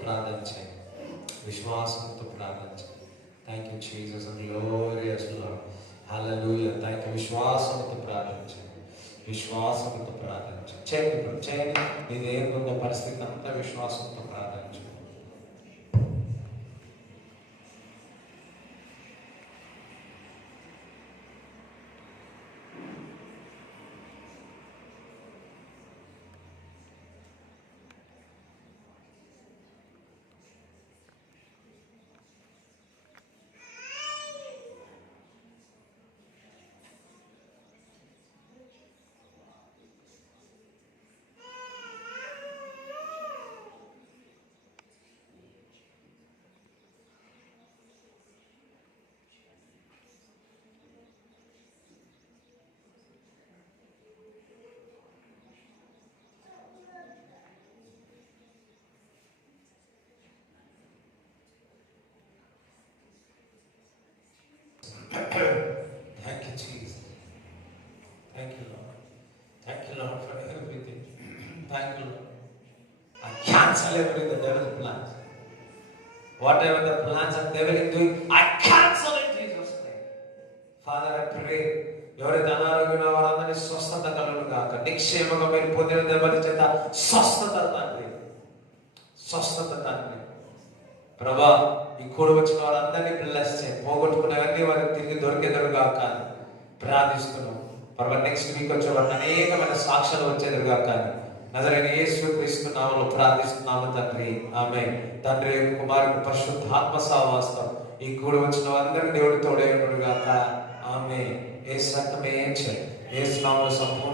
ప్రార్థన చేయండి. విశ్వాసంతో ప్రార్థన చేయండి. Thank you Jesus, glorious lord, hallelujah. Thank you. విశ్వాసంతో ప్రార్థన చేయండి. విశ్వాసంతో ప్రార్థన చేయండి. ఇప్పుడు చేయండి. ఇది ఏముందో పరిస్థితి అంతా విశ్వాసంతో ప్రార్థన చేయండి. Thank you, Jesus. Thank you, Lord. Thank you, Lord, for everything. Thank you, Lord. I cancel every the devil's plans. Whatever the plans of the devil is doing, I cancel in Jesus' name. Father, I pray. ఎవరైతే అనారోగ్యంలో వారందరినీ స్వస్థత కలుగును గాక. నిక్షేమంగా మీరు పొందిన దెబ్బల చేత స్వస్థత తండ్రి, స్వస్థత తండ్రి. ప్రభా, ఈ కూడి వచ్చిన వారందరినీ బ్లెస్ చేయండి. పోగొట్టుకున్నవన్నీ వారికి తిరిగి దొరికేదరుగాక ప్రార్థిస్తున్నాం. ప్రభా, నెక్స్ట్ వీక్ వచ్చే వారికి అనేకమైన సాక్ష్యాలు వచ్చేదరుగాక నజరైన యేసు క్రీస్తు నామములో ప్రార్థిస్తున్నాము తండ్రి, ఆమేన్. తండ్రి, కుమారుని పరిశుద్ధాత్మ సహవాసం ఈ కూడి వచ్చిన వారందరినీ దేవుడి తోడే ఉండుగాక, ఆమేన్. యేసు రక్తమే చేయండి. యేసు నామములో సంపూర్ణ